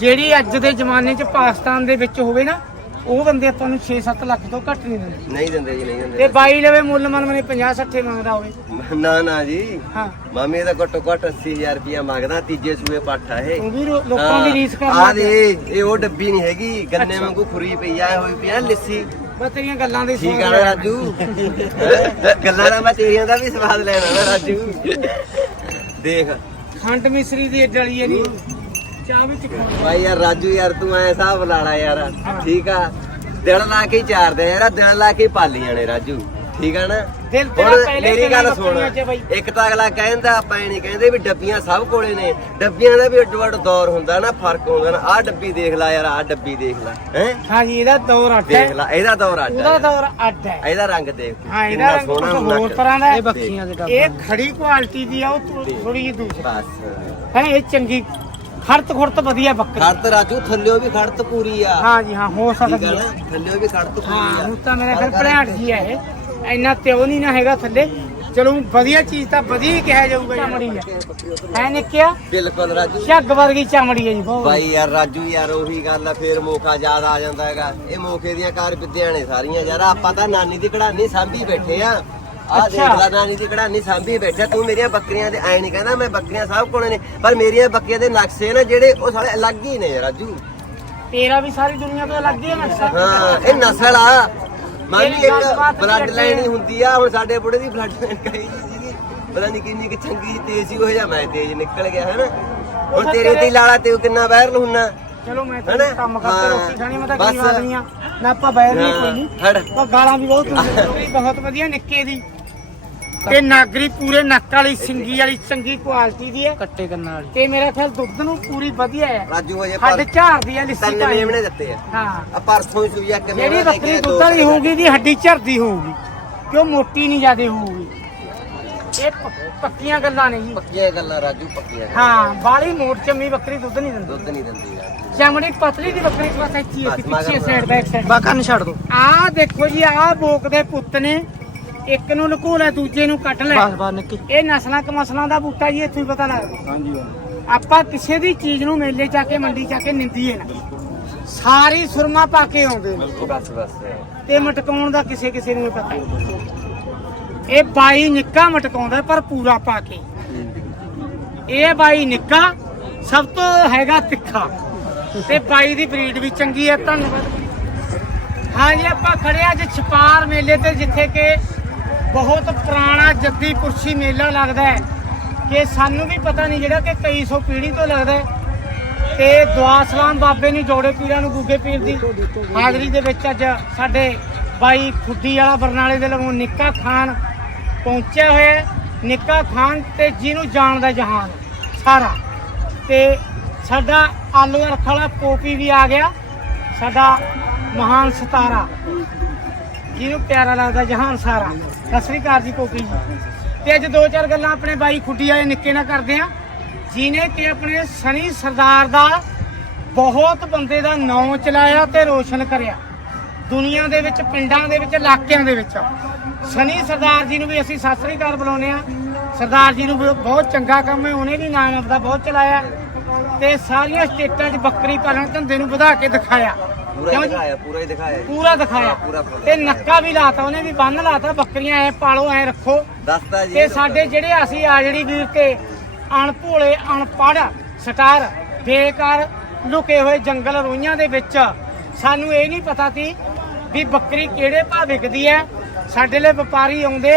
ਜਿਹੜੀ ਅੱਜ ਦੇ ਜ਼ਮਾਨੇ 'ਚ ਪਾਕਿਸਤਾਨ ਦੇ ਵਿੱਚ ਹੋਵੇ ਨਾ ਉਹ ਬੰਦੇ ਆਪਾਂ ਨੂੰ 6-7 ਲੱਖ ਤੋਂ ਘੱਟ ਨਹੀਂ ਦਿੰਦੇ। ਨਹੀਂ ਦਿੰਦੇ ਜੀ ਨਹੀਂ ਤੇ ਦਿੰਦੇ ਬਾਈ ਲਵੇ ਮੁੱਲ ਮਨ ਮਨੇ 50-60 ਮੰਗਦਾ ਹੋਵੇ। ਨਾ ਨਾ ਜੀ। ਹਾਂ। ਮਾਮੇ ਦਾ ਘੱਟੋ ਘੱਟ 80000 ਰੁਪਇਆ ਮੰਗਦਾ ਤੀਜੇ ਸੂਏ ਪੱਠਾ ਇਹ। ਉਹ ਵੀ ਰੋ- ਲੋਕਾਂ ਦੀ ਰੀਸ ਆ ਕਰਨਾ ਦੇ ਇਹ ਉਹ ਡੱਬੀ ਨਹੀਂ ਹੈਗੀ ਗੰਨੇ ਅੱਛਾ। ਵਾਂਗੂ ਖੁਰੀ ਪਈ ਆ ਹੋਈ ਪਈ ਆ ਲੱਸੀ। ਬਸ ਤੇਰੀਆਂ ਗੱਲਾਂ ਦੀ ਠੀਕ ਆ ਨਾ ਰਾਜੂ। ਹੈਂ? ਗੱਲਾਂ ਦਾ ਮੈਂ ਤੇਰੀਆਂ ਦਾ ਵੀ ਸਵਾਦ ਲੈਣਾ ਨਾ ਰਾਜੂ। ਦੇਖ। ਖੰਡ ਮਿਸਰੀ ਦੀ ਡਲੀ ਹੈ ਨਹੀਂ। ਚਾਹ ਭਾਈ ਯਾਰ ਰਾਜੂ ਯਾਰ ਤੂੰ ਐ ਹਿਸਾਬ ਲਾ ਲਾ ਯਾਰ। ਠੀਕ ਆ? ਦਿਨ ਲਾ ਕੇ ਚਾਰਦੇ ਯਾਰ ਦਿਨ ਲਾ ਕੇ ਹੀ ਪਾਲੀ ਜਾਣੇ ਰਾਜੂ। ਠੀਕ ਆ ਨਾ? ਦਿਲ ਤੇਰਾ ਪਹਿਲੇ ਮੇਰੀ ਗੱਲ ਸੁਣ। ਇੱਕ ਤਾਂ ਅਗਲਾ ਕਹਿੰਦਾ ਆਪਾਂ ਇਹ ਨਹੀਂ ਕਹਿੰਦੇ ਵੀ ਡੱਬੀਆਂ ਸਭ ਕੋਲੇ ਨੇ। ਡੱਬੀਆਂ ਦਾ ਵੀ ਅੱਡੋ ਅੱਡ ਦੌਰ ਹੁੰਦਾ ਨਾ ਫ਼ਰਕ ਹੁੰਦਾ ਨਾ। ਆਹ ਡੱਬੀ ਦੇਖ ਲੈ ਯਾਰ ਆਹ ਡੱਬੀ ਦੇਖ ਲੈ ਹੈ? ਹਾਂਜੀ ਇਹਦਾ ਦੌਰ ਅੱਡ ਦੇਖ ਲੈ ਇਹਦਾ ਦੌਰ ਅੱਡ ਉਹਦਾ ਹੈ। ਦੌਰ ਅੱਡ ਹੈ। ਇਹਦਾ ਰੰਗ ਦੇਖ ਹਾਂ ਇਹਦਾ ਰੰਗ ਹੋਰ। ਤਰ੍ਹਾਂ ਦਾ ਇਹ ਬੱਖੀਆਂ ਦੇ ਇਹ ਖੜੀ ਕੁਆਲਿਟੀ ਦੀ ਆ ਉਹ ਥੋੜੀ ਜਿਹੀ ਦੂਸਰੀ। ਬਸ। ਹੈ ਇਹ ਚੰਗੀ ਖੜਤ ਖੁਰਤ ਵਧੀਆ ਬੱਕਰੀ। ਖੜਤ ਰਾਜੂ ਥੱਲਿਓ ਵੀ ਖੜਤ ਪੂਰੀ ਆ। ਹਾਂ ਜੀ ਹਾਂ ਹੋ ਠੀਕ ਸਕਦੀ ਆ ਹੈ ਨਾ ਥੱਲਿਓ ਵੀ ਖੜਤ ਪੂਰੀ ਹਾਂ ਆ ਹੁਣ ਤਾਂ ਮੇਰਾ ਖਿਆਲ ਭੜਾਟ ਜੀ ਹੈ ਇਹ। ਇੰਨਾ ਤਿਉ ਨਹੀਂ ਨਾ ਹੈਗਾ ਥੱਲੇ। ਚਲੋ ਵਧੀਆ ਚੀਜ਼ ਤਾਂ ਵਧੀਆ ਹੀ ਕਿਹਾ ਜਾਊਗਾ ਚਮੜੀ ਹੈ ਹੈ ਨਿੱਕਿਆ? ਬਿਲਕੁਲ ਰਾਜੂ। ਝੱਗ ਵਰਗੀ ਚਮੜੀ ਹੈ ਜੀ ਬਹੁਤ ਬਾਈ ਯਾਰ ਰਾਜੂ ਯਾਰ ਉਹੀ ਗੱਲ ਆ ਫੇਰ ਮੌਕਾ ਯਾਦ ਆ ਜਾਂਦਾ ਹੈਗਾ। ਇਹ ਮੌਕੇ ਦੀਆਂ ਕਾਰ ਵਿਦਿਆ ਨੇ ਸਾਰੀਆਂ ਯਾਰ ਆਪਾਂ ਤਾਂ ਨਾਨੀ ਦੀ ਕਢਾਨੀ ਸਾਂਭੀ ਬੈਠੇ ਆ। ਆ ਦੇਖ। ਲੈ ਨਾਨੀ ਦੀ ਕਢਾਨੀ ਸਾਂਭੀ ਬੈਠਾ ਤੂੰ ਮੇਰੀਆਂ ਬੱਕਰੀਆਂ ਦੇ ਐ ਨਹੀਂ ਕਹਿੰਦਾ ਮੈਂ ਬੱਕਰੀਆਂ ਸਭ ਕੋਲੇ ਨੇ ਪਰ ਮੇਰੀਆਂ ਬੱਕਰੀਆਂ ਦੇ ਨਕਸ਼ੇ ਨੇ ਜਿਹੜੇ ਉਹ ਸਾਰੇ ਅਲੱਗ ਹੀ ਨੇ ਰਾਜੂ ਤੇਰਾ ਵੀ ਸਾਰੀ ਦੁਨੀਆ ਤੋਂ ਅਲੱਗ ਹੀ ਹੈ ਨਕਸ਼ਾ ਹਾਂ ਇਹ ਨਸਲ ਆ ਮੰਨ ਲਈ ਇੱਕ ਬਲੱਡ ਲਾਈਨ ਹੀ। ਹੁੰਦੀ ਆ ਹੁਣ ਸਾਡੇ ਬੁੜੇ ਦੀ ਬਲੱਡ ਲਾਈਨ ਕਹੀ ਸੀਗੀ ਪਤਾ ਨਹੀਂ ਕਿੰਨੀ ਕਿ ਚੰਗੀ ਤੇਜ਼ ਸੀ ਉਹ ਜਿਹਾ ਮੈਂ ਤੇਜ਼ ਨਿਕਲ ਗਿਆ ਹੈ ਨਾ ਹੁਣ ਤੇਰੇ ਤੇ ਲਾਲਾ ਤੇ ਕਿੰਨਾ ਵਾਇਰਲ ਹੁੰਨਾ ਚਲੋ ਮੈਂ? ਤਾਂ ਕੰਮ ਕਰਕੇ। ਰੋਟੀ ਖਾਣੀ ਮੈਂ ਤਾਂ ਬਸ। ਗਰੀਬ ਆਦਮੀ ਆ ਨਾ ਆਪਾਂ ਬੈਰ ਨਹੀਂ ਕੋਈ ਨਹੀਂ ਪਰ ਗਾਲਾਂ ਵੀ ਬਹੁਤ ਹੁੰਦੀਆਂ ਬਹੁਤ ਵਧੀਆ ਨਿੱਕੇ ਦੀ ਤੇ ਨਾਗਰੀ ਪੂਰੇ ਨੱਕ ਵਾਲੀ ਸਿੰਗੀ ਵਾਲੀ ਚੰਗੀ ਕੁਆਲਿਟੀ ਦੀ ਹੈ। ਕੱਟੇ ਕੰਨਾਂ ਵਾਲੀ। ਤੇ ਮੇਰਾ ਖਿਆਲ ਦੁੱਧ ਨੂੰ ਪੂਰੀ ਵਧੀਆ ਹੈ। ਰਾਜੂ ਹਜੇ ਹੱਡ ਝਾੜਦੀ ਹੈ ਲਿੱਸੀ ਤਿੰਨ ਪਾਈ ਮੇਮਣੇ ਦਿੱਤੇ ਆ। ਹਾਂ। ਆ ਪਰਸੋਂ ਹੀ ਸੂਈ ਆ ਕਿ ਜਿਹੜੀ ਬੱਕਰੀ ਦੁੱਧ ਵਾਲੀ ਹੋਊਗੀ ਦੀ ਹੱਡੀ ਝੜਦੀ ਹੋਊਗੀ। ਕਿਉਂ ਮੋਟੀ ਨਹੀਂ ਜਿਆਦੇ ਹੋਊਗੀ। ਇਹ ਪ- ਪੱਕੀਆਂ ਗੱਲਾਂ ਨੇ ਜੀ। ਪੱਕੀਆਂ ਗੱਲਾਂ ਰਾਜੂ ਪੱਕੀਆਂ ਗੱਲਾਂ। ਹਾਂ ਬਾਲੀ ਮੋਟ ਚੰਮੀ ਬੱਕਰੀ ਦੁੱਧ ਨਹੀਂ ਦਿੰਦੀ। ਦੁੱਧ ਨਹੀਂ ਦਿੰਦੀ ਚਮੜੀ ਪਤਲੀ ਦੀ ਬੱਕਰੀ ਬਸ ਇੱਥੇ ਬਸ, ਪਿੱਛੇ ਸਾਈਡ ਬੈਕ ਸਾਈਡ ਬਾਕਾ ਨੂੰ ਛੱਡ ਦੋ। ਆਹ ਦੇਖੋ ਜੀ ਆਹ ਬੋਕ ਦੇ ਪੁੱਤ ਨੇ ਇੱਕ ਨੂੰ ਲੁਕੋ ਲੈ ਦੂਜੇ ਨੂੰ ਕੱਟ ਲੈ। ਬਸ ਬਸ ਨਿੱਕੀ। ਇਹ ਨਸਲਾਂ ਕਮਸਲਾਂ ਦਾ ਬੂਟਾ ਜੀ ਇੱਥੋਂ ਹੀ ਪਤਾ ਲੱਗਦਾ ਹਾਂਜੀ ਆਪਾਂ ਕਿਸੇ ਦੀ ਚੀਜ਼ ਨੂੰ ਮੇਲੇ ਜਾ ਕੇ ਮੰਡੀ ਜਾ ਕੇ ਨਿੰਦੀਏ ਨਾ। ਸਾਰੀ ਸੁਰਮਾ ਪਾ ਕੇ ਆਉਂਦੇ ਨੇ। ਬਸ ਬਸ। ਤੇ ਮਟਕਾਉਣ ਦਾ ਕਿਸੇ ਕਿਸੇ ਨੂੰ ਨਹੀਂ ਪਤਾ। ਇਹ ਬਾਈ ਨਿੱਕਾ ਮਟਕਾਉਂਦਾ ਪਰ ਪੂਰਾ ਪਾ ਕੇ। ਇਹ ਬਾਈ ਨਿੱਕਾ ਸਭ ਤੋਂ ਹੈਗਾ ਤਿੱਖਾ। ਤੇ ਬਾਈ ਦੀ ਬਰੀਡ ਵੀ ਚੰਗੀ ਹੈ ਧੰਨਵਾਦ। ਹਾਂਜੀ ਆਪਾਂ ਖੜੇ ਅੱਜ ਛਪਾਰ ਮੇਲੇ ਤੇ ਜਿੱਥੇ ਕਿ ਬਹੁਤ ਪੁਰਾਣਾ ਜੱਦੀ ਪੁਰਸ਼ੀ ਮੇਲਾ ਲੱਗਦਾ ਹੈ। ਕਿ ਸਾਨੂੰ ਵੀ ਪਤਾ ਨਹੀਂ ਜਿਹੜਾ ਕਿ ਕਈ ਸੌ ਪੀੜ੍ਹੀ ਤੋਂ ਲੱਗਦਾ ਹੈ। ਤੇ ਦੁਆ ਸਲਾਮ ਬਾਬੇ ਨੂੰ ਜੋੜੇ ਪੀਰਾਂ ਨੂੰ ਗੁੱਗੇ ਪੀਰ ਦੀ ਹਾਜ਼ਰੀ ਦੇ ਵਿੱਚ ਅੱਜ ਸਾਡੇ ਬਾਈ ਖੁੱਡੀ ਵਾਲਾ ਬਰਨਾਲੇ ਦੇ ਲਵੋਂ ਨਿੱਕਾ ਖਾਨ ਪਹੁੰਚਿਆ ਹੋਇਆ ਨਿੱਕਾ ਖਾਨ ਤੇ ਜਿਹਨੂੰ ਜਾਣਦਾ ਜਹਾਨ, ਸਾਰਾ। ਤੇ ਸਾਡਾ ਆਲੂ ਅਰਖ ਵਾਲਾ ਕੋਪੀ ਵੀ ਆ ਗਿਆ। ਸਾਡਾ ਮਹਾਨ ਸਤਾਰਾ। ਜਿਹਨੂੰ ਪਿਆਰਾ ਲੱਗਦਾ ਜਹਾਨ ਸਾਰਾ। ਸਤਿ ਸ੍ਰੀ ਅਕਾਲ ਜੀ ਕੋਕੀ ਜੀ। ਤੇ ਅੱਜ ਦੋ ਚਾਰ ਗੱਲਾਂ ਆਪਣੇ ਬਾਈ ਖੁੱਡੀ ਵਾਲੇ ਨਿੱਕੇ ਨਾਲ ਕਰਦੇ ਆ। ਜਿਨੇ ਕਿ ਆਪਣੇ ਸਨੀ ਸਰਦਾਰ ਦਾ ਬਹੁਤ ਬੰਦੇ ਦਾ ਨਾਂ ਚਲਾਇਆ ਤੇ ਰੋਸ਼ਨ ਕਰਿਆ। ਦੁਨੀਆ ਦੇ ਵਿੱਚ, ਪਿੰਡਾਂ ਦੇ ਵਿੱਚ, ਇਲਾਕਿਆਂ ਦੇ ਵਿੱਚ। ਸਨੀ ਸਰਦਾਰ ਜੀ ਨੂੰ ਵੀ ਅਸੀਂ ਸਤਿ ਸ੍ਰੀ ਅਕਾਲ ਬੁਲਾਉਂਦੇ ਆ। ਸਰਦਾਰ ਜੀ ਨੂੰ ਬਹੁਤ ਚੰਗਾ ਕੰਮ ਹੈ, ਉਹਨੇ ਵੀ ਨਾਮ ਆਪਦਾ ਬਹੁਤ ਚਲਾਇਆ। ਤੇ ਸਾਰੀਆਂ ਸਟੇਟਾਂ 'ਚ ਬੱਕਰੀ ਪਾਲਣ ਧੰਦੇ ਨੂੰ ਵਧਾ ਕੇ ਦਿਖਾਇਆ। ਪੂਰਾ ਕਿਉਂ ਹੀ ਜੀ? ਦਿਖਾਇਆ ਪੂਰਾ ਹੀ ਦਿਖਾਇਆ ਪੂਰਾ ਦਿਖਾਇਆ। ਪੂਰਾ ਪੂਰਾ। ਤੇ ਨੱਕਾ ਵੀ ਲਾਤਾ ਉਹਨੇ ਵੀ ਬੰਨ ਲਾਤਾ ਬੱਕਰੀਆਂ ਐ ਪਾਲੋ ਐ ਰੱਖੋ। ਦੱਸਦਾ ਜੀ ਤੇ ਸਾਡੇ ਜਿਹੜੇ ਅਸੀਂ ਆ ਜਿਹੜੀ ਵੀਰ ਤੇ ਅਣਭੋਲੇ ਅਣਪੜ ਸਟਾਰ ਬੇਕਾਰ ਲੁਕੇ ਹੋਏ ਜੰਗਲ ਰੋਈਆਂ ਦੇ ਵਿੱਚ ਸਾਨੂੰ ਇਹ ਨਹੀਂ ਪਤਾ ਸੀ ਵੀ ਬੱਕਰੀ ਕਿਹੜੇ ਭਾਅ ਵਿਕਦੀ ਹੈ। ਸਾਡੇ ਲਈ ਵਪਾਰੀ ਆਉਂਦੇ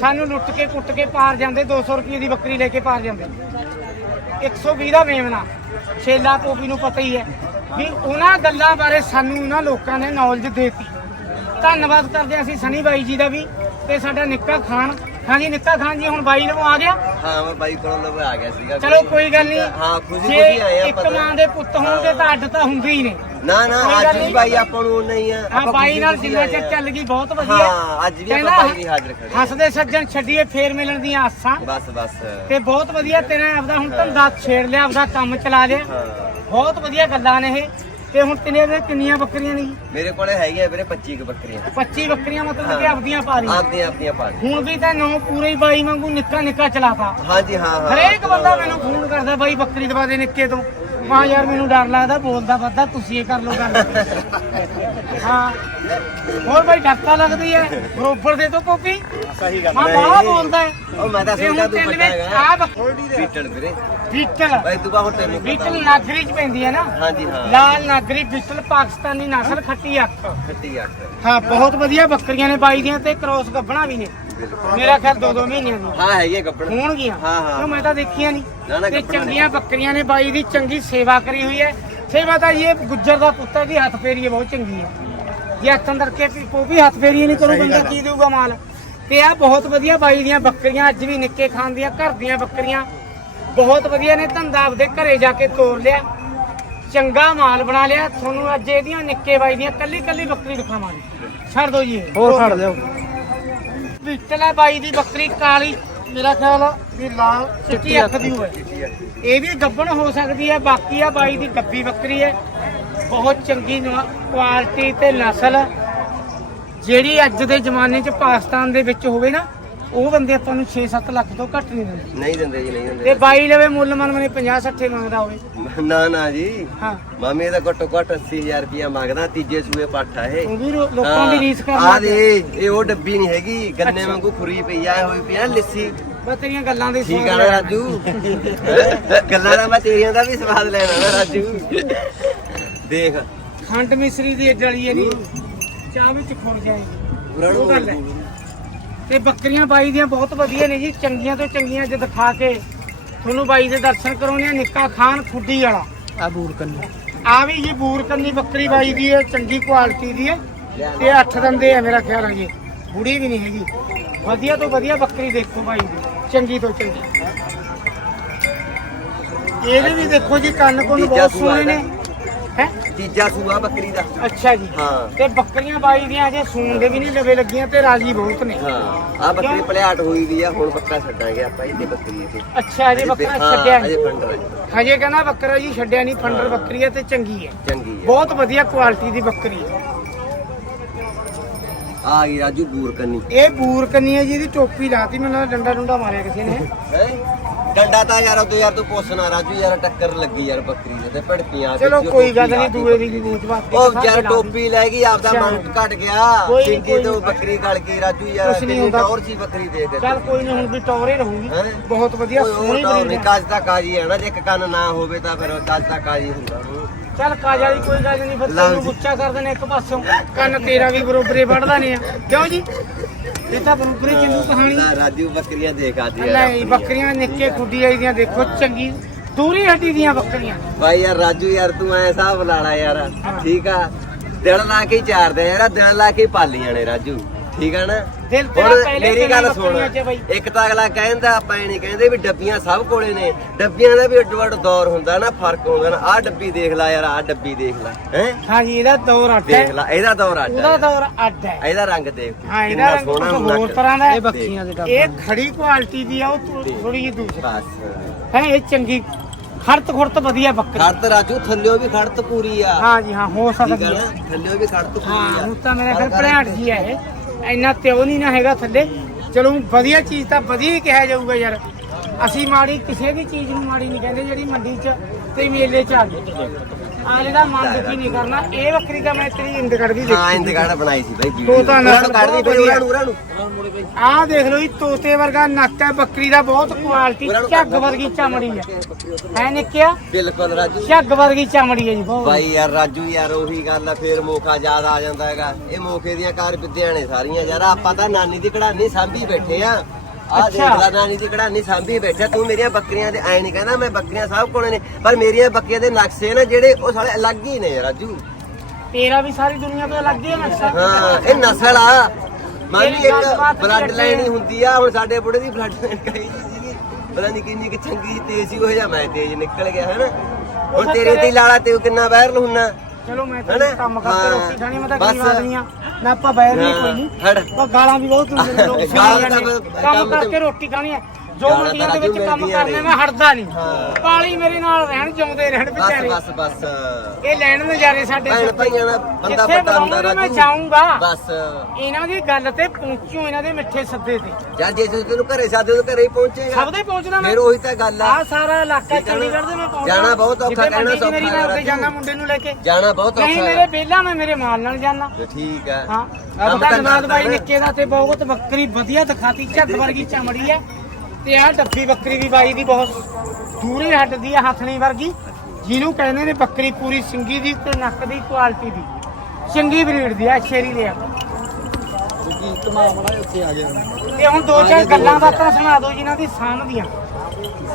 ਸਾਨੂੰ ਲੁੱਟ ਕੇ ਕੁੱਟ ਕੇ ਪਾਰ ਜਾਂਦੇ 200 ਰੁਪਏ ਦੀ ਬੱਕਰੀ ਲੈ ਕੇ ਪਾਰ ਜਾਂਦੇ। 120 ਦਾ ਮੇਮਣਾ ਛੇਲਾ ਪੋਪੀ ਨੂੰ ਪਤਾ ਹੀ ਹੈ। ਵੀ ਉਹਨਾਂ ਗੱਲਾਂ ਬਾਰੇ ਸਾਨੂੰ ਉਹਨਾਂ ਲੋਕਾਂ ਨੇ ਨੌਲੇਜ ਦੇਤੀ। ਧੰਨਵਾਦ ਕਰਦੇ ਹਾਂ ਅਸੀਂ ਸਨੀ ਬਾਈ ਜੀ ਦਾ ਵੀ ਤੇ ਸਾਡਾ ਨਿੱਕਾ ਖਾਨ। ਹਾਂਜੀ ਨਿੱਕਾ ਖਾਨ ਜੀ ਹੁਣ ਬਾਈ ਨੂੰ ਆ ਗਿਆ? ਹਾਂ ਮੈਂ ਬਾਈ ਕੋਲੋਂ ਲਵੇ ਆ ਗਿਆ ਸੀਗਾ। ਚਲੋ ਕੋਈ ਗੱਲ ਨਹੀਂ। ਹਾਂ ਖੁਸ਼ੀ ਖੁਸ਼ੀ ਆਏ ਇੱਕ ਆਪਾਂ ਮਾਂ ਦੇ ਪੁੱਤ ਹੋਣਗੇ ਤਾਂ ਅੱਡ ਤਾਂ ਹੁੰਦੇ ਹੀ ਨੇ। ਨਾ ਨਾ ਅੱਜ ਵੀ। ਬਾਈ ਆਪਾਂ ਨੂੰ ਨਹੀਂ ਆ। ਹਾਂ ਬਾਈ ਨਾਲ ਜਿੰਨਾ ਚਿਰ। ਚੱਲ ਗਈ ਬਹੁਤ ਵਧੀਆ। ਹਾਂ ਅੱਜ ਵੀ ਆਪਾਂ ਬਾਈ ਦੀ ਹਾਜ਼ਰ ਖੜੇ। ਹੱਸਦੇ ਸੱਜਣ ਛੱਡੀਏ ਫੇਰ ਮਿਲਣ ਦੀਆਂ ਆਸਾਂ। ਬਸ ਬਸ। ਤੇ ਬਹੁਤ ਵਧੀਆ ਤੇਰਾ ਆਪਦਾ ਹੁਣ ਧੰਦਾ ਛੇੜ ਲਿਆ ਆਪਦਾ ਕੰਮ ਚਲਾ ਲਿਆ। ਹਾਂ। ਬਹੁਤ ਵਧੀਆ ਗੱਲਾਂ ਨੇ ਇਹ ਤੇ ਹੁਣ ਤਿੰਨੇ ਦੇ ਕਿੰਨੀਆਂ ਬੱਕਰੀਆਂ ਨੇ ਜੀ? ਮੇਰੇ ਕੋਲੇ ਹੈਗੇ ਆ ਵੀਰੇ 25 ਕੁ ਬੱਕਰੀਆਂ 25 ਬੱਕਰੀਆਂ ਮਤਲਬ ਕਿ। ਆਪਦੀਆਂ ਪਾ ਲਈਆਂ ਆਪਦੀਆਂ ਆਪਦੀਆਂ ਪਾ ਲਈ। ਹੁਣ ਵੀ ਤਾਂ ਨੌ ਪੂਰੇ ਹੀ ਬਾਈ ਵਾਂਗੂ ਨਿੱਕਾ ਨਿੱਕਾ ਚਲਾਤਾ ਹਾਂਜੀ ਹਾਂ ਹਾਂ ਹਰੇਕ ਬੰਦਾ ਮੈਨੂੰ ਫੋਨ ਕਰਦਾ ਬਾਈ ਬੱਕਰੀ ਦਵਾ ਦੇ ਨਿੱਕੇ ਤੋਂ ਮਾਂ ਯਾਰ ਮੈਨੂੰ ਡਰ ਲੱਗਦਾ ਬੋਲਦਾ ਵੱਧਾ ਤੁਸੀਂ ਇਹ ਕਰ ਲੋ ਗੱਲ। ਹਾਂ। ਹੋਰ ਭਾਈ ਡਰਤਾ ਲੱਗਦੀ ਹੈ? ਬਰੋਬਰ ਦੇ ਦੋ ਕੋਪੀ। ਸਹੀ ਗੱਲ ਹਾਂ। ਬਾਹਲਾ ਬੋਲਦਾ ਹੈ। ਉਹ ਮੈਂ ਤਾਂ ਸੋਚਦਾ ਤੂੰ ਵਿੱਚ ਹੈਗਾ। ਬੀਟਲ ਵੀਰੇ। ਬੀਟਲ। ਬਾਈ ਤੂੰ ਬਾਹਰ ਤੈਨੂੰ ਬੀਟਲ ਨਾਗਰੀ ਚ ਪੈਂਦੀ ਹੈ ਨਾ? ਹਾਂਜੀ ਹਾਂ। ਲਾਲ ਨਾਗਰੀ ਬੀਟਲ ਪਾਕਿਸਤਾਨੀ ਨਸਲ ਖੱਟੀ ਅੱਖ। ਖੱਟੀ ਅੱਖ। ਹਾਂ ਬਹੁਤ ਵਧੀਆ ਬੱਕਰੀਆਂ ਨੇ ਬਾਈ ਦੀਆਂ ਤੇ ਕ੍ਰੋਸ ਗੱਬਣਾ ਵੀ ਨੇ। ਮੇਰਾ ਖਿਆਲ ਦੋ ਦੋ ਮਹੀਨਿਆਂ ਦੀਆਂ ਹਾਂ ਹੈਗੀ ਗੱਬੜ ਹੋਣਗੀਆਂ। ਹਾਂ, ਹਾਂ। ਕਿਉਂ ਮੈਂ ਤਾਂ ਦੇਖੀਆਂ ਨਾ, ਨਹੀਂ ਤੇ ਚੰਗੀਆਂ ਬੱਕਰੀਆਂ ਨੇ ਬਾਈ ਦੀ ਚੰਗੀ ਸੇਵਾ ਕਰੀ ਹੋਈ ਹੈ। ਸੇਵਾ ਤਾਂ ਇਹ ਗੁੱਜਰ ਦਾ ਪੁੱਤਰ ਦੀ ਹੱਥ ਫੇਰੀ ਹੈ ਬਹੁਤ ਚੰਗੀ ਹੈ। ਜੇ ਹੱਥ ਅੰਦਰ ਕੇ ਵੀ ਕੋਈ ਵੀ ਹੱਥ ਫੇਰੀ ਨਹੀਂ ਕਰੂ ਬੰਦਾ ਕੀ ਦੇਊਗਾ ਮਾਲ? ਤੇ ਆ ਬਹੁਤ ਵਧੀਆ ਬਾਈ ਦੀਆਂ ਬੱਕਰੀਆਂ ਅੱਜ ਵੀ ਨਿੱਕੇ ਖਾਨ ਦੀਆਂ ਘਰ ਦੀਆਂ ਬੱਕਰੀਆਂ। ਬਹੁਤ ਵਧੀਆ ਨੇ ਧੰਦਾ ਆਪਦੇ ਘਰੇ ਜਾ ਕੇ ਤੋੜ ਲਿਆ। ਚੰਗਾ ਮਾਲ ਬਣਾ ਲਿਆ। ਤੁਹਾਨੂੰ ਅੱਜ ਇਹਦੀਆਂ ਨਿੱਕੇ ਬਾਈ ਦੀਆਂ ਕੱਲੀ ਕੱਲੀ ਬੱਕਰੀ ਦਿਖਾਵਾਂਗੇ। ਛੱਡ ਦਿਓ ਜੀ ਇਹ। ਹੋਰ ਛੱਡ ਦਿਓ। ਪਿੱਤਲ ਹੈ ਬਾਈ ਦੀ ਬੱਕਰੀ ਕਾਲੀ ਮੇਰਾ ਖਿਆਲ ਆ ਵੀ ਲਾਲ ਚਿੱਟੀ ਅੱਖ ਦੀ ਹੋਵੇ। ਇਹ ਵੀ ਗੱਬਣ ਹੋ ਸਕਦੀ ਹੈ ਬਾਕੀ ਆ ਬਾਈ ਦੀ ਗੱਬੀ ਬੱਕਰੀ ਹੈ ਬਹੁਤ ਚੰਗੀ ਕੁਆਲਿਟੀ ਤੇ ਨਸਲ। ਜਿਹੜੀ ਅੱਜ ਦੇ ਜ਼ਮਾਨੇ 'ਚ ਪਾਕਿਸਤਾਨ ਦੇ ਵਿੱਚ ਹੋਵੇ ਨਾ ਉਹ ਬੰਦੇ ਆਪਾਂ ਨੂੰ 6-7 ਲੱਖ ਤੋਂ ਘੱਟ ਨਹੀਂ ਦਿੰਦੇ। ਨਹੀਂ ਦਿੰਦੇ ਜੀ ਨਹੀਂ ਤੇ ਦਿੰਦੇ ਬਾਈ ਲਵੇ ਮੁੱਲ ਮਨ ਮਨੇ 50-60 ਮੰਗਦਾ ਹੋਵੇ। ਨਾ ਨਾ ਜੀ। ਹਾਂ। ਮਾਮੇ ਦਾ ਘੱਟੋ ਘੱਟ 80000 ਰੁਪਇਆ ਮੰਗਦਾ ਤੀਜੇ ਸੂਏ ਪਾਠਾ ਇਹ। ਉਹ ਵੀ ਰੋ- ਲੋਕਾਂ ਦੀ ਰੀਸ ਆ ਕਰਨਾ ਦੇ ਇਹ ਉਹ ਡੱਬੀ ਨਹੀਂ ਹੈਗੀ ਗੰਨੇ ਅੱਛਾ। ਵਾਂਗੂ ਖੁਰੀ ਪਈ ਆ ਹੋਈ ਪਈ ਆ ਲੱਸੀ। ਬਸ ਤੇਰੀਆਂ ਗੱਲਾਂ ਦੇ ਠੀਕ ਆ ਨਾ ਰਾਜੂ। ਗੱਲਾਂ ਦਾ ਮੈਂ ਤੇਰੀਆਂ ਦਾ ਵੀ ਸਵਾਦ ਲੈਣਾ ਨਾ ਰਾਜੂ। ਦੇਖ। ਖੰਡ ਮਿਸਰੀ ਦੀ ਹੈ ਨਹੀਂ। ਚਾਹ ਵਿੱਚ ਖੁਰ ਜਾਏਗੀ। ਉਹ ਗੱਲ ਹੈ। ਤੇ ਬੱਕਰੀਆਂ ਬਾਈ ਦੀਆਂ ਬਹੁਤ ਵਧੀਆ ਨੇ ਜੀ ਚੰਗੀਆਂ ਤੋਂ ਚੰਗੀਆਂ ਜੇ ਦਿਖਾ ਕੇ। ਤੁਹਾਨੂੰ ਬਾਈ ਦੇ ਦਰਸ਼ਨ ਕਰਾਉਣੇ ਆ ਨਿੱਕਾ ਖਾਨ ਖੁੱਡੀ ਵਾਲਾ। ਆ ਬੂਰ ਕੰਨੀ। ਆ ਵੀ ਜੀ ਬੂਰ ਕੰਨੀ ਬੱਕਰੀ ਬਾਈ ਦੀ ਹੈ ਚੰਗੀ ਕੁਆਲਿਟੀ ਦੀ ਹੈ। ਤੇ ਅੱਠ ਦੰਦੇ ਆ ਮੇਰਾ ਖਿਆਲ ਹੈ ਜੀ ਬੁੜੀ ਵੀ ਨਹੀਂ ਹੈਗੀ। ਵਧੀਆ ਤੋਂ ਵਧੀਆ ਬੱਕਰੀ ਦੇਖੋ ਬਾਈ ਦੀ ਚੰਗੀ ਤੋਂ ਚੰਗੀ। ਇਹਦੇ ਵੀ ਦੇਖੋ ਜੀ ਕੰਨ ਕੁੰਨ ਬਹੁਤ ਸੋਹਣੇ ਨੇ। ਹੈ? ਤੀਜਾ ਸੂਆ ਬੱਕਰੀ ਦਾ। ਅੱਛਾ ਜੀ। ਹਾਂ। ਤੇ ਬੱਕਰੀਆਂ ਬਾਈ ਦੀਆਂ ਅਜੇ ਸੂਣ ਦੇ ਵੀ ਨਹੀਂ ਲਵੇ ਲੱਗੀਆਂ ਤੇ ਰਾਜੀ ਬਹੁਤ ਨੇ। ਹਾਂ ਆ ਬੱਕਰੀ ਭਲਿਆਟ ਹੋਈ ਵੀ ਆ ਹੁਣ ਪੱਕਾ ਛੱਡਾਂਗੇ ਆਪਾਂ ਇਹਦੀ ਬੱਕਰੀ ਤੇ ਅੱਛਾ ਅਜੇ ਬੱਕਰਾ ਛੱਡਿਆ ਨਹੀਂ ਫੰਡਰ। ਹਜੇ ਕਹਿੰਦਾ ਬੱਕਰਾ ਜੀ ਛੱਡਿਆ ਨਹੀਂ ਫੰਡਰ ਬੱਕਰੀ ਹੈ ਤੇ ਚੰਗੀ ਹੈ ਚੰਗੀ ਹੈ ਬਹੁਤ ਵਧੀਆ ਕੁਆਲਿਟੀ ਦੀ ਬੱਕਰੀ ਹੈ ਆ ਗਈ ਰਾਜੂ ਬੂਰ ਕੰਨੀ। ਇਹ ਬੂਰ ਕੰਨੀ ਹੈ ਜੀ ਇਹਦੀ ਟੋਪੀ ਲਾਤੀ ਮੈਨੂੰ ਡੰਡਾ ਡੁੰਡਾ ਮਾਰਿਆ ਕਿਸੇ ਨੇ। ਹੈ? ਡੰਡਾ ਤਾਂ ਯਾਰ ਉਹ ਯਾਰ ਤੂੰ ਪੁੱਛਣਾ ਰਾਜੂ ਯਾਰ ਟੱਕਰ ਲੱਗੀ ਯਾਰ ਬੱਕਰੀ ਦੇ ਤੇ ਭੜਕੀਆਂ ਚਲੋ ਕੋਈ ਗੱਲ ਨਹੀਂ ਦੂਏ ਦੀ ਵੀ ਬੂਝ ਵਾਸਤੇ ਉਹ ਯਾਰ ਟੋਪੀ ਲੈ ਗਈ ਆਪਦਾ। ਮਨ ਘਟ ਗਿਆ ਸਿੰਗੀ ਤੋਂ। ਬੱਕਰੀ ਗਲ ਗਈ ਰਾਜੂ ਯਾਰ ਕੁਛ ਨੀ ਕਿੰਨੀ ਹੁੰਦਾ। ਟੌਰ ਸੀ ਬੱਕਰੀ ਦੇ ਕੇ ਚੱਲ ਕੋਈ ਨਹੀਂ ਹੁਣ ਵੀ ਟੌਰੇ ਰਹੂਗੀ ਹੈਂ? ਬਹੁਤ ਵਧੀਆ ਸੋਹਣੀ ਨਹੀਂ ਹੈ ਕੱਜ ਦਾ ਕਾਜੀ ਹੈ ਨਾ ਜੇ ਇੱਕ ਕੰਨ ਨਾ ਹੋਵੇ ਤਾਂ ਫਿਰ ਕੱਜ ਦਾ ਕਾਜੀ ਹੁੰਦਾ। ਚੱਲ ਕਾਜਾ ਦੀ ਕੋਈ ਗੱਲ ਨਹੀਂ ਫਿਰ ਤੈਨੂੰ। ਗੁੱਚਾ ਕਰ ਦੇਣੇ ਇੱਕ ਪਾਸਿਓਂ ਕੰਨ ਤੇਰਾ ਵੀ ਬਰੋਬਰੇ ਵੱਢਦਾ ਨੇ ਆ ਕਿਉਂ ਜੀ ਇਹ ਤਾਂ ਬਰੋਬਰੇ ਚੱਲੂ ਕਹਾਣੀ। ਲੈ ਰਾਜੂ ਬੱਕਰੀਆਂ ਦੇਖ। ਬੱਕਰੀਆਂ ਨਿੱਕੇ ਖੁੱਡੀ ਆਈ ਦੀਆਂ ਦੇਖੋ ਚੰਗੀ। ਦੂਰੀ ਹੱਡੀ ਦੀਆਂ ਬੱਕਰੀਆਂ। ਬਾਈ ਯਾਰ ਰਾਜੂ ਯਾਰ ਤੂੰ ਐ ਹਿਸਾਬ ਲਾ ਲਾ ਯਾਰ। ਠੀਕ ਆ? ਦਿਨ ਲਾ ਕੇ ਚਾਰਦੇ ਯਾਰ ਦਿਨ ਲਾ ਕੇ ਹੀ ਪਾਲੀਆਂ ਨੇ ਰਾਜੂ। ਠੀਕ ਆ ਨਾ? ਦਿਲ ਤੇਰਾ ਹੁਣ ਪਹਿਲੇ ਮੇਰੀ ਦਿਨ ਗੱਲ ਬੱਕਰੀਆਂ 'ਚ ਸੁਣ ਬਈ। ਇੱਕ ਤਾਂ ਅਗਲਾ ਕਹਿੰਦਾ ਆਪਾਂ ਇਹ ਨਹੀਂ ਕਹਿੰਦੇ ਵੀ ਡੱਬੀਆਂ ਸਭ ਕੋਲੇ ਨੇ। ਡੱਬੀਆਂ ਦਾ ਵੀ ਅੱਡੋ ਅੱਡ ਦੌਰ ਹੁੰਦਾ ਨਾ ਫ਼ਰਕ ਹੁੰਦਾ ਨਾ। ਆਹ ਡੱਬੀ ਦੇਖ ਲੈ ਯਾਰ ਆਹ ਡੱਬੀ ਦੇਖ ਲੈ ਹੈ? ਹਾਂਜੀ ਇਹਦਾ ਦੌਰ ਅੱਡ ਦੇਖ ਹੈ ਲੈ ਇਹਦਾ ਦੌਰ ਅੱਡ ਉਹਦਾ ਹੈ ਦੌਰ ਅੱਡ ਹੈ। ਇਹਦਾ ਰੰਗ ਦੇਖ ਹਾਂ ਕਿੰਨਾ ਇਹਦਾ ਰੰਗ ਸੋਹਣਾ ਕੁਝ ਹੋਰ ਨੱਕ। ਤਰ੍ਹਾਂ ਦਾ ਹੈ। ਇਹ ਬੱਕਰੀਆਂ ਦੇ ਇਹ ਡੱਬੇ ਖੜੀ ਕੁਆਲਿਟੀ ਦੀ ਆ ਉਹ ਥੋੜੀ ਜਿਹੀ ਦੂਸਰੀ। ਬਸ। ਹੈ ਇਹ ਚੰਗੀ। ਖੜਤ ਖੁਰਤ ਵਧੀਆ ਬੱਕਰੀ। ਖੜਤ ਰਾਜੂ ਥੱਲਿਓ ਵੀ ਖੜਤ ਪੂਰੀ ਆ। ਹਾਂ ਜੀ ਹਾਂ ਹੋ ਠੀਕ ਆ ਸਕਦੀ ਨਾ? ਹੈ। ਥੱਲਿਓ ਵੀ ਖੜਤ ਪੂਰੀ ਹਾਂ ਆ। ਹੁਣ ਤਾਂ ਮੇਰਾ ਖਿਆਲ ਭੜਾਟ ਜੀ ਹੈ ਇਹ। ਇੰਨਾ ਤਿਉ ਨਹੀਂ ਨਾ ਹੈਗਾ ਥੱਲੇ। ਚਲੋ, ਵਧੀਆ ਚੀਜ਼ ਤਾਂ ਵਧੀਆ ਹੀ ਕਿਹਾ ਜਾਊਗਾ ਯਾਰ। ਅਸੀਂ ਮਾੜੀ, ਕਿਸੇ ਵੀ ਚੀਜ਼ ਨੂੰ ਮਾੜੀ ਨਹੀਂ ਕਹਿੰਦੇ, ਜਿਹੜੀ ਮੰਡੀ 'ਚ ਤੇ ਮੇਲੇ 'ਚ ਆ ਗਈ। ਆਲੇ ਦਾ ਮਨ ਦੁਖੀ ਨਹੀਂ ਕਰਨਾ ਇਹ ਬੱਕਰੀ ਤਾਂ ਮੈਂ ਤੇਰੀ ਇੰਦਗੜ ਵੀ ਹਾਂ ਦੇਖੀ। ਇੰਦਗੜ ਬਣਾਈ ਸੀ ਬਾਈ ਜੀ ਤੋਤਾ ਨਸਲ ਕੱਢਦੀ ਬਹੁਤ ਬਈ ਵਧੀਆ। ਉਹਨਾਂ ਨੂੰ ਉਹਨਾਂ ਨੂੰ। ਆਹ ਦੇਖ ਲਓ ਜੀ ਤੋਤੇ ਵਰਗਾ ਨੱਕ ਹੈ ਬੱਕਰੀ ਦਾ ਬਹੁਤ ਕੁਆਲਿਟੀ ਝੱਗ ਵਰਗੀ ਚਮੜੀ ਹੈ। ਹੈ ਨਿੱਕਿਆ? ਬਿਲਕੁਲ ਰਾਜੂ। ਝੱਗ ਵਰਗੀ ਚਮੜੀ ਹੈ ਜੀ ਬਹੁਤ। ਬਾਈ ਯਾਰ ਰਾਜੂ ਯਾਰ ਉਹੀ ਗੱਲ ਆ ਫੇਰ ਮੌਕਾ ਯਾਦ ਆ ਜਾਂਦਾ ਹੈਗਾ। ਇਹ ਮੌਕੇ ਦੀਆਂ ਕਾਰ ਵਿਦਿਆ ਨੇ ਸਾਰੀਆਂ ਯਾਰ ਆਪਾਂ ਤਾਂ ਨਾਨੀ ਦੀ ਕਢਾਨੀ ਸਾਂਭੀ ਬੈਠੇ ਆ। ਆ ਦੇਖ ਅੱਛਾ। ਲੈ ਨਾਨੀ ਦੀ ਕਢਾਨੀ ਸਾਂਭੀ ਬੈਠਾ ਤੂੰ ਮੇਰੀਆਂ ਬੱਕਰੀਆਂ ਦੇ ਐ ਨਹੀਂ ਕਹਿੰਦਾ ਮੈਂ ਬੱਕਰੀਆਂ ਸਭ ਕੋਲੇ ਨੇ ਪਰ ਮੇਰੀਆਂ ਬੱਕਰੀਆਂ ਦੇ ਨਕਸ਼ੇ ਨੇ ਜਿਹੜੇ ਉਹ ਸਾਲੇ ਅਲੱਗ ਹੀ ਨੇ ਰਾਜੂ। ਤੇਰਾ ਵੀ ਸਾਰੀ ਦੁਨੀਆ ਤੋਂ ਅਲੱਗ ਹੀ ਹੈ ਨਕਸ਼ਾ। ਹਾਂ ਇਹ ਨਸਲ ਆ। ਮੰਨ ਲਈ ਤੇਰੀ ਇੱਕ ਗੱਲਬਾਤ ਵੀ ਬਲੱਡ ਅੱਗੇ ਲਾਈਨ ਹੀ। ਆ। ਹੁੰਦੀ ਆ ਹੁਣ ਸਾਡੇ ਬੁੜੇ ਦੀ ਬਲੱਡ ਲਾਈਨ ਕਹੀ ਸੀਗੀ। ਪਤਾ ਨਹੀਂ ਕਿੰਨੀ ਕਿ ਚੰਗੀ ਤੇਜ਼ ਸੀ ਉਹ ਮੈਂ ਤੇਜ਼ ਨਿਕਲ ਗਿਆ ਹੈ ਨਾ ਹੁਣ ਤੇਰੇ ਤੇ ਲਾਲਾ ਤੇ ਕਿੰਨਾ ਵਾਇਰਲ ਹੁੰਨਾ? ਚਲੋ ਮੈਂ ਹੈਨਾ? ਤਾਂ ਕੰਮ ਕਰਕੇ ਹਾਂ। ਰੋਟੀ ਖਾਣੀ ਮੈਂ ਤਾਂ ਬਸ। ਗਰੀਬ ਆਦਮੀ ਆ ਨਾ ਆਪਾਂ ਬੈਰ ਨਹੀਂ ਕੋਈ ਨਹੀਂ ਹਟ। ਪਰ ਗਾਲਾਂ ਵੀ ਬਹੁਤ ਹੁੰਦੀਆਂ ਨੇ ਲੋਕ ਤਾਂ ਜਾਂਦੇ ਕੰਮ ਕੰਮ ਤੇ- ਕਰਕੇ ਰੋਟੀ ਖਾਣੀ ਹੈ ਜੋ ਮੰਡੀਆਂ ਦੇ ਵਿੱਚ ਰਾਜੂ ਕੰਮ ਕਰਨੇ। ਮੈਂ ਹਟਦਾ ਨਹੀਂ। ਪਾਲੀ ਮੇਰੇ ਨਾਲ ਰਹਿਣ ਜਿਉਂਦੇ ਰਹਿਣ ਵਿਚਾਰੇ। ਬਸ ਬਸ। ਇਹ ਲੈਣ ਨਜ਼ਾਰੇ ਸਾਡੇ ਭੈਣ। ਭਾਈਆਂ ਦਾ ਬੰਦਾ ਵੱਡਾ ਹੁੰਦਾ ਬੁਲਾਉਣਗੇ ਮੈਂ ਰਾਜੂ। ਜਾਊਂਗਾ। ਬਸ। ਇਹਨਾਂ ਦੀ ਗੱਲ ਤੇ ਪਹੁੰਚੂ ਇਹਨਾਂ ਦੇ ਮਿੱਠੇ ਸੱਦੇ ਤੇ। ਯਾਰ ਜੇ ਤੂੰ ਤੈਨੂੰ ਘਰੇ ਸਾਦੇ ਤੋਂ ਘਰੇ ਹੀ ਪਹੁੰਚੇਗਾ। ਸਭ ਦੇ ਪਹੁੰਚਣਾ ਮੈਂ। ਫਿਰ ਉਹੀ ਤਾਂ ਗੱਲ ਆ। ਆ ਸਾਰਾ ਇਲਾਕਾ ਆ? ਚੰਡੀਗੜ੍ਹ ਦੇ ਮੈਂ ਪਹੁੰਚਦਾ ਜਾਣਾ ਬਹੁਤ ਔਖਾ, ਕਹਿਣਾ 'ਚ ਮੇਰੀ ਸੌਖਾ ਮੈਂ ਉੱਤੇ ਰਾਜੂ। ਜਾਣਾ ਮੁੰਡੇ ਨੂੰ ਲੈ ਕੇ। ਜਾਣਾ ਬਹੁਤ ਨਹੀਂ ਔਖਾ ਮੇਰੇ ਹੈ ਬੇਲਾ ਮੈਂ ਮੇਰੇ ਮਾਲ ਨਾਲ ਜਾਣਾ। ਤੇ ਠੀਕ ਹੈ। ਹਾਂ। ਧੰਨਵਾਦ ਬਾਈ ਨਿੱਕੇ ਦਾ ਤੇ ਬਹੁਤ ਬੱਕਰੀ ਵਧੀਆ ਦਿਖਾਤੀ ਝੱਗ ਵਰਗੀ ਚਮੜੀ ਹੈ ਤੇ ਆਹ ਡੱਬੀ ਬੱਕਰੀ ਵੀ ਬਾਈ ਦੀ ਬਹੁਤ ਦੂਰੇ ਹੱਟਦੀ ਆ ਹੱਥਣੀ ਵਰਗੀ। ਜਿਹਨੂੰ ਕਹਿੰਦੇ ਨੇ ਬੱਕਰੀ ਪੂਰੀ ਸਿੰਗੀ ਦੀ ਤੇ ਨੱਕ ਦੀ ਕੁਆਲਿਟੀ ਦੀ। ਚੰਗੀ ਬਰੀਡ ਦੀ ਆ ਸ਼ੇਰੀ ਦੇ ਆ ਤੇ ਹੁਣ ਦੋ ਚਾਰ ਗੱਲਾਂ ਬਾਤਾਂ ਸੁਣਾ ਦਿਓ ਜਿਨ੍ਹਾਂ ਦੀ ਸਾਂਭ ਦੀਆਂ।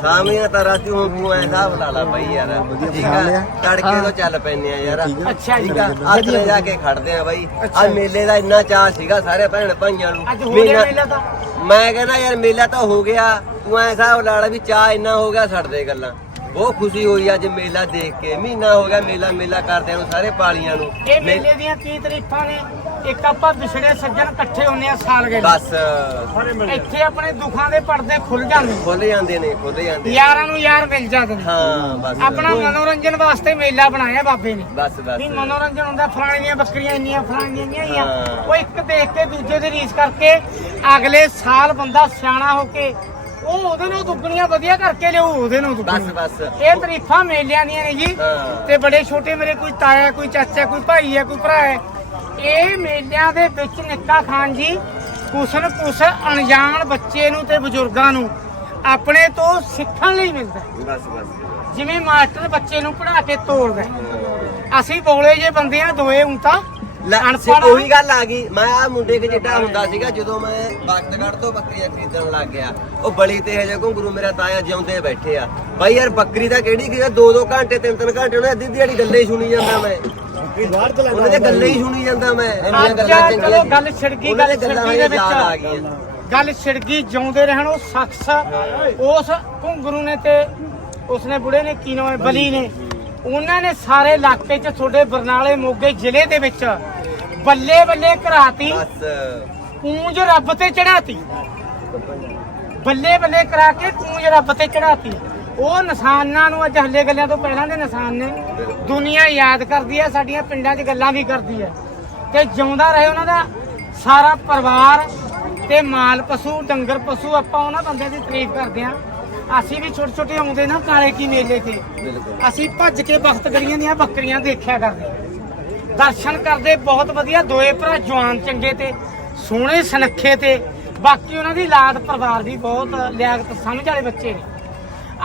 ਸਾਮੀਆਂ ਤਾਂ ਰਾਤੀ ਹੁਣ ਤੂੰ ਐ ਹਿਸਾਬ ਲਾ ਲਾ ਬਈ ਯਾਰ। ਠੀਕ ਆ? ਤੜਕੇ ਤੋਂ ਚੱਲ ਪੈਨੇ ਆ ਯਾਰ। ਅੱਛਾ ਜੀ। ਠੀਕ ਆ? ਅੱਜ ਲੈ ਜਾ ਕੇ ਖੜਦੇ ਆ ਬਾਈ। ਅੱਜ ਮੇਲੇ ਦਾ ਇੰਨਾ ਚਾਹ ਸੀਗਾ ਸਾਰੇ ਭੈਣ ਭਾਈਆਂ ਨੂੰ। ਅੱਜ ਹੋ ਗਿਆ ਮੇਲਾ- ਮੇਲਾ ਤਾਂ? ਮੈਂ ਕਹਿੰਦਾ ਯਾਰ ਮੇਲਾ ਤਾਂ ਹੋ ਗਿਆ। ਤੂੰ ਐ ਹਿਸਾਬ ਲਾ ਲਾ ਵੀ ਚਾਹ ਇੰਨਾ ਹੋ ਗਿਆ ਛੱਡਦੇ ਗੱਲਾਂ। ਬਹੁਤ ਖੁਸ਼ੀ ਹੋਈ ਅੱਜ ਮੇਲਾ ਦੇਖ ਕੇ। ਮਹੀਨਾ ਹੋ ਗਿਆ ਮੇਲਾ ਮੇਲਾ ਕਰਦਿਆਂ ਨੂੰ ਸਾਰੇ ਪਾਲੀਆਂ ਨੂੰ। ਇਹ ਮੇ- ਮੇਲੇ ਦੀਆਂ ਕੀ ਤਾਰੀਫਾਂ ਨੇ? ਇੱਕ ਆਪਾਂ ਵਿਛੜੇ ਸੱਜਣ ਇਕੱਠੇ ਹੁੰਨੇ ਆ ਸਾਲ ਗਏ ਬਸ। ਇੱਥੇ ਆਪਣੇ ਦੁੱਖਾਂ ਦੇ ਪਰਦੇ ਖੁੱਲ ਜਾਂਦੇ ਖੁੱਲ ਜਾਂਦੇ ਨੇ ਖੁੱਲ ਜਾਂਦੇ ਨੇ। ਯਾਰਾਂ ਨੂੰ ਯਾਰ ਮਿਲ ਜਾਂਦੇ ਨੇ। ਹਾਂ ਬਸ। ਆਪਣਾ ਮਨੋਰੰਜਨ ਵਾਸਤੇ ਮੇਲਾ ਬਣਾਇਆ ਬਾਬੇ ਨੇ। ਬਸ ਬਸ। ਵੀ ਮਨੋਰੰਜਨ ਹੁੰਦਾ ਫਲਾਣੇ ਦੀਆਂ ਬੱਕਰੀਆਂ ਇੰਨੀਆਂ ਫਲਾਣੇ ਦੀਆਂ ਇੰਨੀਆਂ ਹੀ ਆ। ਹਾਂ। ਉਹ ਇੱਕ ਦੇਖ ਕੇ ਦੂਜੇ ਦੀ ਰੀਸ ਕਰਕੇ ਅਗਲੇ ਸਾਲ ਬੰਦਾ ਸਿਆਣਾ ਹੋ ਕੇ ਉਹ ਉਹਦੇ ਨੂੰ ਦੁੱਗਣੀਆਂ ਵਧੀਆ ਕਰਕੇ ਲਿਆਉ ਉਹਦੇ ਨੂੰ ਬਸ ਦੁੱਗਣੀਆਂ ਬਸ ਇਹ ਤਾਰੀਫਾਂ ਮੇਲਿਆਂ ਦੀਆਂ ਨੇ ਜੀ ਹਾਂ। ਤੇ ਬੜੇ ਛੋਟੇ ਮੇਰੇ ਕੋਈ ਤਾਇਆ ਕੋਈ ਚਾਚਾ ਕੋਈ ਭਾਈ ਹੈ ਕੋਈ ਭਰਾ ਹੈ ਇਹ ਮੇਲਿਆਂ ਦੇ ਵਿੱਚ ਨਿੱਕਾ ਖਾਨ ਜੀ ਕੁਛ ਨਾ ਕੁਛ ਅਣਜਾਣ ਬੱਚੇ ਨੂੰ ਤੇ ਬਜ਼ੁਰਗਾਂ ਨੂੰ ਆਪਣੇ ਤੋਂ ਸਿੱਖਣ ਲਈ ਮਿਲਦਾ ਹੈ। ਬਸ ਬਸ ਜਿਵੇਂ ਮਾਸਟਰ ਬੱਚੇ ਨੂੰ ਪੜ੍ਹਾ ਕੇ ਤੋਰਦਾ ਹੈ। ਅਸੀਂ ਬੋਲੇ ਜੇ ਬੰਦੇ ਆ ਦੋਏ ਹੁਣ ਤਾਂ ਅਨਪੜ੍ਹ ਸੇ ਉਹੀ ਗੱਲ ਆ ਗਈ। ਮੈਂ ਆ ਮੁੰਡੇ ਕੇ ਜਿੱਡਾ ਹੁੰਦਾ ਸੀਗਾ ਜਦੋਂ ਮੈਂ ਬਖਤਗੜ੍ਹ ਤੋਂ ਬੱਕਰੀਆਂ ਖਰੀਦਣ ਲੱਗ ਗਿਆ। ਉਹ ਬਲੀ ਤੇ ਹਜੇ ਘੁੰਗਰੂ ਮੇਰਾ ਤਾਇਆ ਜਿਉਂਦੇ ਬੈਠੇ ਆ। ਬਾਈ ਯਾਰ ਬੱਕਰੀ ਦਾ ਕਿਹੜੀ ਕੀ ਦੋ ਦੋ ਘੰਟੇ ਤਿੰਨ ਤਿੰਨ ਘੰਟੇ ਉਹਨੇ ਅੱਧੀ ਦਿਹਾੜੀ ਗੱਲੇ ਹੀ ਸੁਣੀ ਜਾਂਦਾ ਮੈਂ। ਉਹਨਾਂ ਦੇ ਗੱਲੇ ਹੀ ਸੁਣੀ ਜਾਂਦਾ ਮੈਂ। ਇੰਨੀਆਂ ਅੱਜ ਗੱਲਾਂ ਚਲੋ ਚੰਗੀਆਂ ਗੱਲ ਛਿੜ ਗਈ ਉਹਨਾਂ ਗੱਲ ਦੇ ਗੱਲਾਂ ਛਿੜਕੀ ਦੇ ਯਾਦ ਆ ਵਿੱਚ। ਗਈਆਂ। ਗੱਲ ਛਿੜ ਗਈ ਜਿਉਂਦੇ ਰਹਿਣ ਉਹ ਸ਼ਖਸ। ਉਸ ਘੁੰਗਰੂ ਨੇ ਤੇ ਉਸਨੇ ਬੁੜੇ ਨੇ ਕੀ ਨਾਮ ਹੈ? ਬਲੀ ਨੇ। ਉਹਨਾਂ ਨੇ ਸਾਰੇ ਇਲਾਕੇ 'ਚ ਤੁਹਾਡੇ ਬਰਨਾਲੇ ਮੋਗੇ ਜ਼ਿਲ੍ਹੇ ਦੇ ਵਿੱਚ ਬੱਲੇ ਬੱਲੇ ਘਰਾਤੀ ਬਸ। ਪੂੰਜ ਰੱਬ ਤੇ ਚੜਾਤੀ ਬੱਲੇ ਬੱਲੇ ਕਰਾ ਕੇ ਪੂੰਜ ਰੱਬ ਤੇ ਚੜਾਤੀ ਉਹ ਨਿਸ਼ਾਨਾਂ ਨੂੰ ਅੱਜ ਹੱਲੇ ਗੱਲਾਂ ਤੋਂ ਪਹਿਲਾਂ ਦੇ ਨਿਸ਼ਾਨ ਨੇ। ਦੁਨੀਆ ਯਾਦ ਕਰਦੀ ਹੈ ਸਾਡੀਆਂ ਪਿੰਡਾਂ 'ਚ ਗੱਲਾਂ ਵੀ ਕਰਦੀ ਹੈ। ਤੇ ਜਿਉਂਦਾ ਰਹੇ ਉਹਨਾਂ ਦਾ ਸਾਰਾ ਪਰਿਵਾਰ ਤੇ ਮਾਲ ਪਸ਼ੂ ਡੰਗਰ ਪਸ਼ੂ ਆਪਾਂ ਉਹਨਾਂ ਬੰਦਿਆਂ ਦੀ ਤਾਰੀਫ ਕਰਦੇ ਹਾਂ। ਅਸੀਂ ਵੀ ਛੋਟੇ ਛੋਟੇ ਆਉਂਦੇ ਨਾ ਕਾਲੇ ਕੀ ਮੇਲੇ ਤੇ। ਅਸੀਂ ਭੱਜ ਕੇ ਬਖਤ ਗਰੀਆਂ ਦੀਆਂ ਬੱਕਰੀਆਂ ਦੇਖਿਆ ਕਰਦੇ ਦਰਸ਼ਨ ਕਰਦੇ ਬਹੁਤ ਵਧੀਆ ਦੋਏ ਭਰਾ ਜਵਾਨ ਚੰਗੇ ਤੇ ਸੋਹਣੇ ਸੁਨੱਖੇ ਤੇ। ਬਾਕੀ ਉਹਨਾਂ ਦੀ ਲਾਦ ਪਰਿਵਾਰ ਵੀ ਬਹੁਤ ਲਿਆਕਤ ਸਮਝ ਵਾਲੇ ਬੱਚੇ ਨੇ।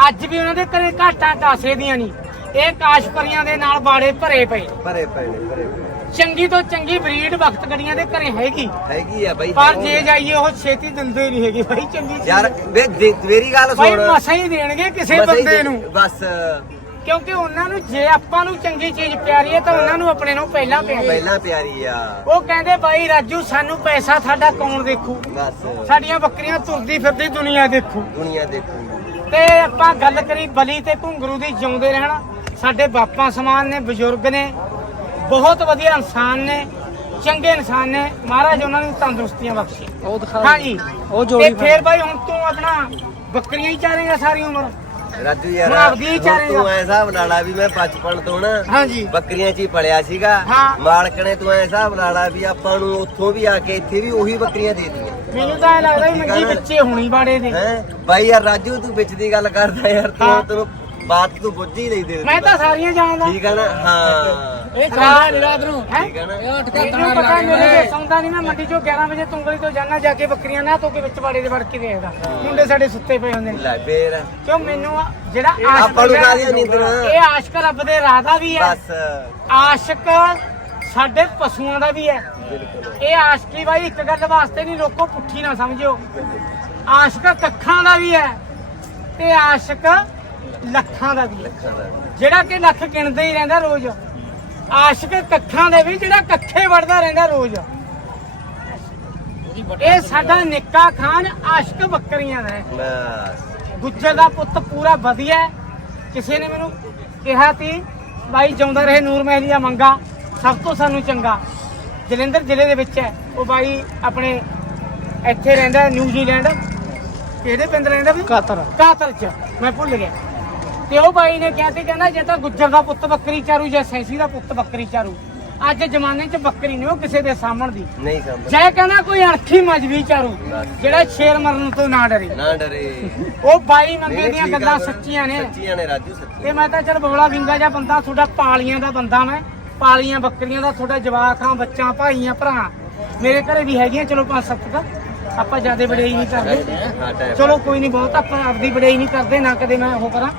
ਅੱਜ ਵੀ ਉਹਨਾਂ ਦੇ ਘਰੇ ਘਾਟਾਂ ਕਾਸੇ ਦੀਆਂ ਨਹੀਂ। ਇਹ ਕਾਸ਼ਪਰੀਆਂ ਦੇ ਨਾਲ ਬਾੜੇ ਭਰੇ ਪਏ। ਭਰੇ ਪਏ ਨੇ ਭਰੇ ਚੰਗੀ ਤੋਂ ਚੰਗੀ ਬਰੀਡ ਵਕਤ ਗੜੀਆਂ ਦੇ ਘਰੇ ਹੈਗੀ। ਹੈਗੀ ਆ ਬਾਈ ਪਰ ਜੇ ਜਾਈਏ ਉਹ ਛੇਤੀ ਦਿੰਦੇ ਨਹੀਂ ਹੈਗੇ ਭਾਈ ਚੰਗੀ। ਯਾਰ ਵੇ ਦੇ- ਮੇਰੀ ਗੱਲ ਸੁਣ। ਮਸਾਂ ਹੀ ਦੇਣਗੇ ਕਿਸੇ ਬੰਦੇ ਦੇ- ਨੂੰ। ਬਸ ਕਿਉਂਕਿ ਉਹਨਾਂ ਨੂੰ ਜੇ ਆਪਾਂ ਨੂੰ ਚੰਗੀ ਚੀਜ਼ ਪਿਆਰੀ ਹੈ ਤਾਂ ਉਹਨਾਂ ਨੂੰ ਆਪਣੇ ਨੂੰ ਪਹਿਲਾਂ ਪਿਆਰੀ ਹੈ। ਪਹਿਲਾਂ ਪਿਆਰੀ ਆ। ਉਹ ਕਹਿੰਦੇ ਬਾਈ ਰਾਜੂ ਸਾਨੂੰ ਪੈਸਾ ਸਾਡਾ ਕੌਣ ਦੇਖੂ? ਬਸ। ਸਾਡੀਆਂ ਬੱਕਰੀਆਂ ਤੁਰਦੀ ਫਿਰਦੀ ਦੁਨੀਆ ਦੇਖੂ। ਦੁਨੀਆ ਦੇਖੂ। ਤੇ ਆਪਾਂ ਗੱਲ ਕਰੀ ਬਲੀ ਤੇ ਘੁੰਗਰੂ ਦੀ ਜਿਉਂਦੇ ਰਹਿਣਾ। ਸਾਡੇ ਬਾਪਾਂ ਸਮਾਨ ਨੇ ਬਜ਼ੁਰਗ ਨੇ ਬਹੁਤ ਵਧੀਆ ਇਨਸਾਨ ਨੇ ਚੰਗੇ ਇਨਸਾਨ ਨੇ। ਮਹਾਰਾਜ ਉਹਨਾਂ ਨੂੰ ਤੰਦਰੁਸਤੀਆਂ ਬਖਸ਼ੇ। ਉਹ ਦਿਖਾ। ਹਾਂਜੀ। ਉਹ ਜੋੜੀ ਤੇ ਫੇਰ ਬਾਈ ਹੁਣ ਤੂੰ ਆਪਣਾ ਬੱਕਰੀਆਂ ਹੀ ਚਾਰੇਗਾ ਸਾਰੀ ਉਮਰ। ਰਾਜੂ ਯਾਰ ਹੁਣ ਆਪਦੀ ਹੀ ਹੁਣ ਚਾਰੇਗਾ। ਤੂੰ ਐ ਹਿਸਾਬ ਲਾ ਲਾ ਵੀ ਮੈਂ ਬਚਪਨ ਤੋਂ ਨਾ ਹਾਂਜੀ ਬੱਕਰੀਆਂ 'ਚ ਹੀ ਪਲਿਆ ਸੀਗਾ ਹਾਂ। ਮਾਲਕ ਨੇ ਤੂੰ ਐ ਹਿਸਾਬ ਲਾ ਲਾ ਵੀ ਆਪਾਂ ਨੂੰ ਉੱਥੋਂ ਵੀ ਆ ਕੇ ਇੱਥੇ ਵੀ ਉਹੀ ਬੱਕਰੀਆਂ ਦੇ ਦਿੱਤੀਆਂ ਮੈਨੂੰ ਤਾਂ ਇਹ ਲੱਗਦਾ ਵੀ ਠੀਕ ਆ ਮੰਜੀ ਨਾ? ਬੱਚੇ ਹੋਣੀ ਬਾੜੇ ਦੇ ਹੈ ਬਾਈ ਯਾਰ ਰਾਜੂ ਤੂੰ ਵਿੱਚ ਦੀ ਗੱਲ ਕਰਦਾ ਯਾਰ ਹਾਂ। ਤੂੰ ਤੈਨੂੰ ਬਾਤ ਤੂੰ ਬੁੱਝ ਹੀ ਨਹੀਂ ਦੇ ਮੈਂ ਤਾਂ ਸਾਰੀਆਂ ਜਾਣਦਾ। ਠੀਕ ਹੈ ਨਾ? ਹਾਂ। ਇਹ ਖਰਾ ਰਾਤ ਨੂੰ ਹੈ? ਠੀਕ ਹੈ ਨਾ? ਮੈਨੂੰ ਪਤਾ ਮੇਰੇ ਦੇ ਸੌਂਦਾ ਨਹੀਂ ਮੈਂ ਮੰਡੀ ਚੋਂ 11 ਵਜੇ ਤੁੰਗਲੀ ਤੋਂ ਜਾਣਾ ਜਾ ਕੇ ਬੱਕਰੀਆਂ ਨਾ ਧੋ ਕੇ ਵਿੱਚ ਬਾੜੇ ਦੇ ਵੜ ਕੇ ਦੇਖਦਾ ਮੁੰਡੇ ਸਾਡੇ ਸੁੱਤੇ ਪਏ ਹੁੰਦੇ। ਨੇ ਲੈ ਫੇਰ। ਕਿਉਂ ਮੈਨੂੰ ਆ- ਜਿਹੜਾ ਆਸ਼ਕ ਆਪਾਂ ਨੂੰ ਕਾਹਦੀਆਂ ਨੀਂਦਰਾਂ? ਇਹ ਆਸ਼ਕ ਰੱਬ ਦੇ ਰਾਹ ਦਾ ਵੀ ਹੈ। ਬਸ। ਆਸ਼ਕ ਸਾਡੇ ਪਸ਼ੂਆਂ ਦਾ ਵੀ ਹੈ। ਬਿਲਕੁਲ। ਇਹ ਆਸ਼ਕੀ ਬਾਈ ਇੱਕ ਗੱਲ ਵਾਸਤੇ ਨਹੀਂ ਲੋਕੋ ਪੁੱਠੀ ਨਾ ਸਮਝਿਓ। ਆਸ਼ਕ ਕੱਖਾਂ ਦਾ ਵੀ ਹੈ। ਤੇ ਆਸ਼ਕ ਲੱਖਾਂ ਦਾ ਵੀ। ਜਿਹੜਾ ਕਿ ਲੱਖ ਗਿਣਦਾ ਹੀ ਰਹਿੰਦਾ ਰੋਜ਼। ਆਸ਼ਕ ਕੱਖਾਂ ਦੇ ਵੀ ਜਿਹੜਾ ਕੱਖੇ ਵੜਦਾ ਰਹਿੰਦਾ ਰੋਜ਼। ਇਹ ਸਾਡਾ ਨਿੱਕਾ ਖਾਨ ਆਸ਼ਕ ਬੱਕਰੀਆਂ ਦਾ ਹੈ। ਬਸ ਗੁੱਜਰ ਦਾ ਪੁੱਤ ਪੂਰਾ ਵਧੀਆ ਹੈ। ਕਿਸੇ ਨੇ ਮੈਨੂੰ ਕਿਹਾ ਸੀ ਬਾਈ ਜਿਉਂਦਾ ਰਹੇ ਨੂਰ ਮਹਿਲੀਆ ਮੰਗਾ। ਸਭ ਤੋਂ ਸਾਨੂੰ ਚੰਗਾ। ਜਲੰਧਰ ਜ਼ਿਲ੍ਹੇ ਦੇ ਵਿੱਚ ਹੈ। ਉਹ ਬਾਈ ਆਪਣੇ ਇੱਥੇ ਰਹਿੰਦਾ ਨਿਊਜ਼ੀਲੈਂਡ। ਕਿਹੜੇ ਪਿੰਡ ਰਹਿੰਦਾ ਵੀ ਕਾਤਰ ਕਾਤਲ ਚ। ਮੈਂ ਭੁੱਲ ਗਿਆ। ਤੇ ਉਹ ਬਾਈ ਨੇ ਕਿਹਾ ਤੇ ਕਹਿੰਦਾ ਜੇ ਤਾਂ ਗੁੱਜਰ ਦਾ ਪੁੱਤ ਬੱਕਰੀ ਚਾਰੂ ਜਾਂ ਸੈਂਸੀ ਦਾ ਪੁੱਤ ਬੱਕਰੀ ਚਾਰੂ। ਅੱਜ ਜ਼ਮਾਨੇ 'ਚ ਬੱਕਰੀ ਨਹੀਂ ਉਹ ਕਿਸੇ ਦੇ ਸਾਹਮਣ ਦੀ। ਨਹੀਂ ਸਮਝ ਜੈ ਕਹਿੰਦਾ ਕੋਈ ਅਣਖੀ ਮਜਬੀ ਚਾਰੂ ਜਿਹੜਾ ਸ਼ੇਰ ਮਰਨ ਤੋਂ ਨਾ ਡਰੇ। ਨਾ ਡਰੇ। ਉਹ ਬਾਈ ਮੰਗੇ ਦੀਆਂ ਗੱਲਾਂ ਸੱਚੀਆਂ ਨੇ। ਸੱਚੀਆਂ ਨੇ ਰਾਜੂ ਸੱਚੀ ਤੇ ਮੈਂ ਤਾਂ ਚਲ ਬੋਲਾ ਵਿੰਗਾ ਜਾਂ ਬੰਦਾ ਤੁਹਾਡਾ ਪਾਲੀਆਂ ਦਾ ਬੰਦਾ ਮੈਂ। ਪਾਲੀਆਂ ਬੱਕਰੀਆਂ ਦਾ ਤੁਹਾਡਾ ਜਵਾਕ ਬੱਚਾ ਭਾਈਆਂ ਭਰਾ। ਮੇਰੇ ਘਰੇ ਵੀ ਹੈਗੀਆਂ ਚਲੋ ਪੰਜ ਸੱਤ ਦਾ ਆਪਾਂ ਜ਼ਿਆਦਾ ਬੜਾਈ ਨਹੀਂ ਕਰਦੇ। ਚਲੋ ਕੋਈ ਨਹੀਂ ਬਹੁਤ ਆਪਾਂ ਆਪਦੀ ਬੜਾਈ ਨਹੀਂ ਕਰਦੇ ਨਾ ਕਦੇ ਮੈਂ ਉਹ ਕਰਾਂ।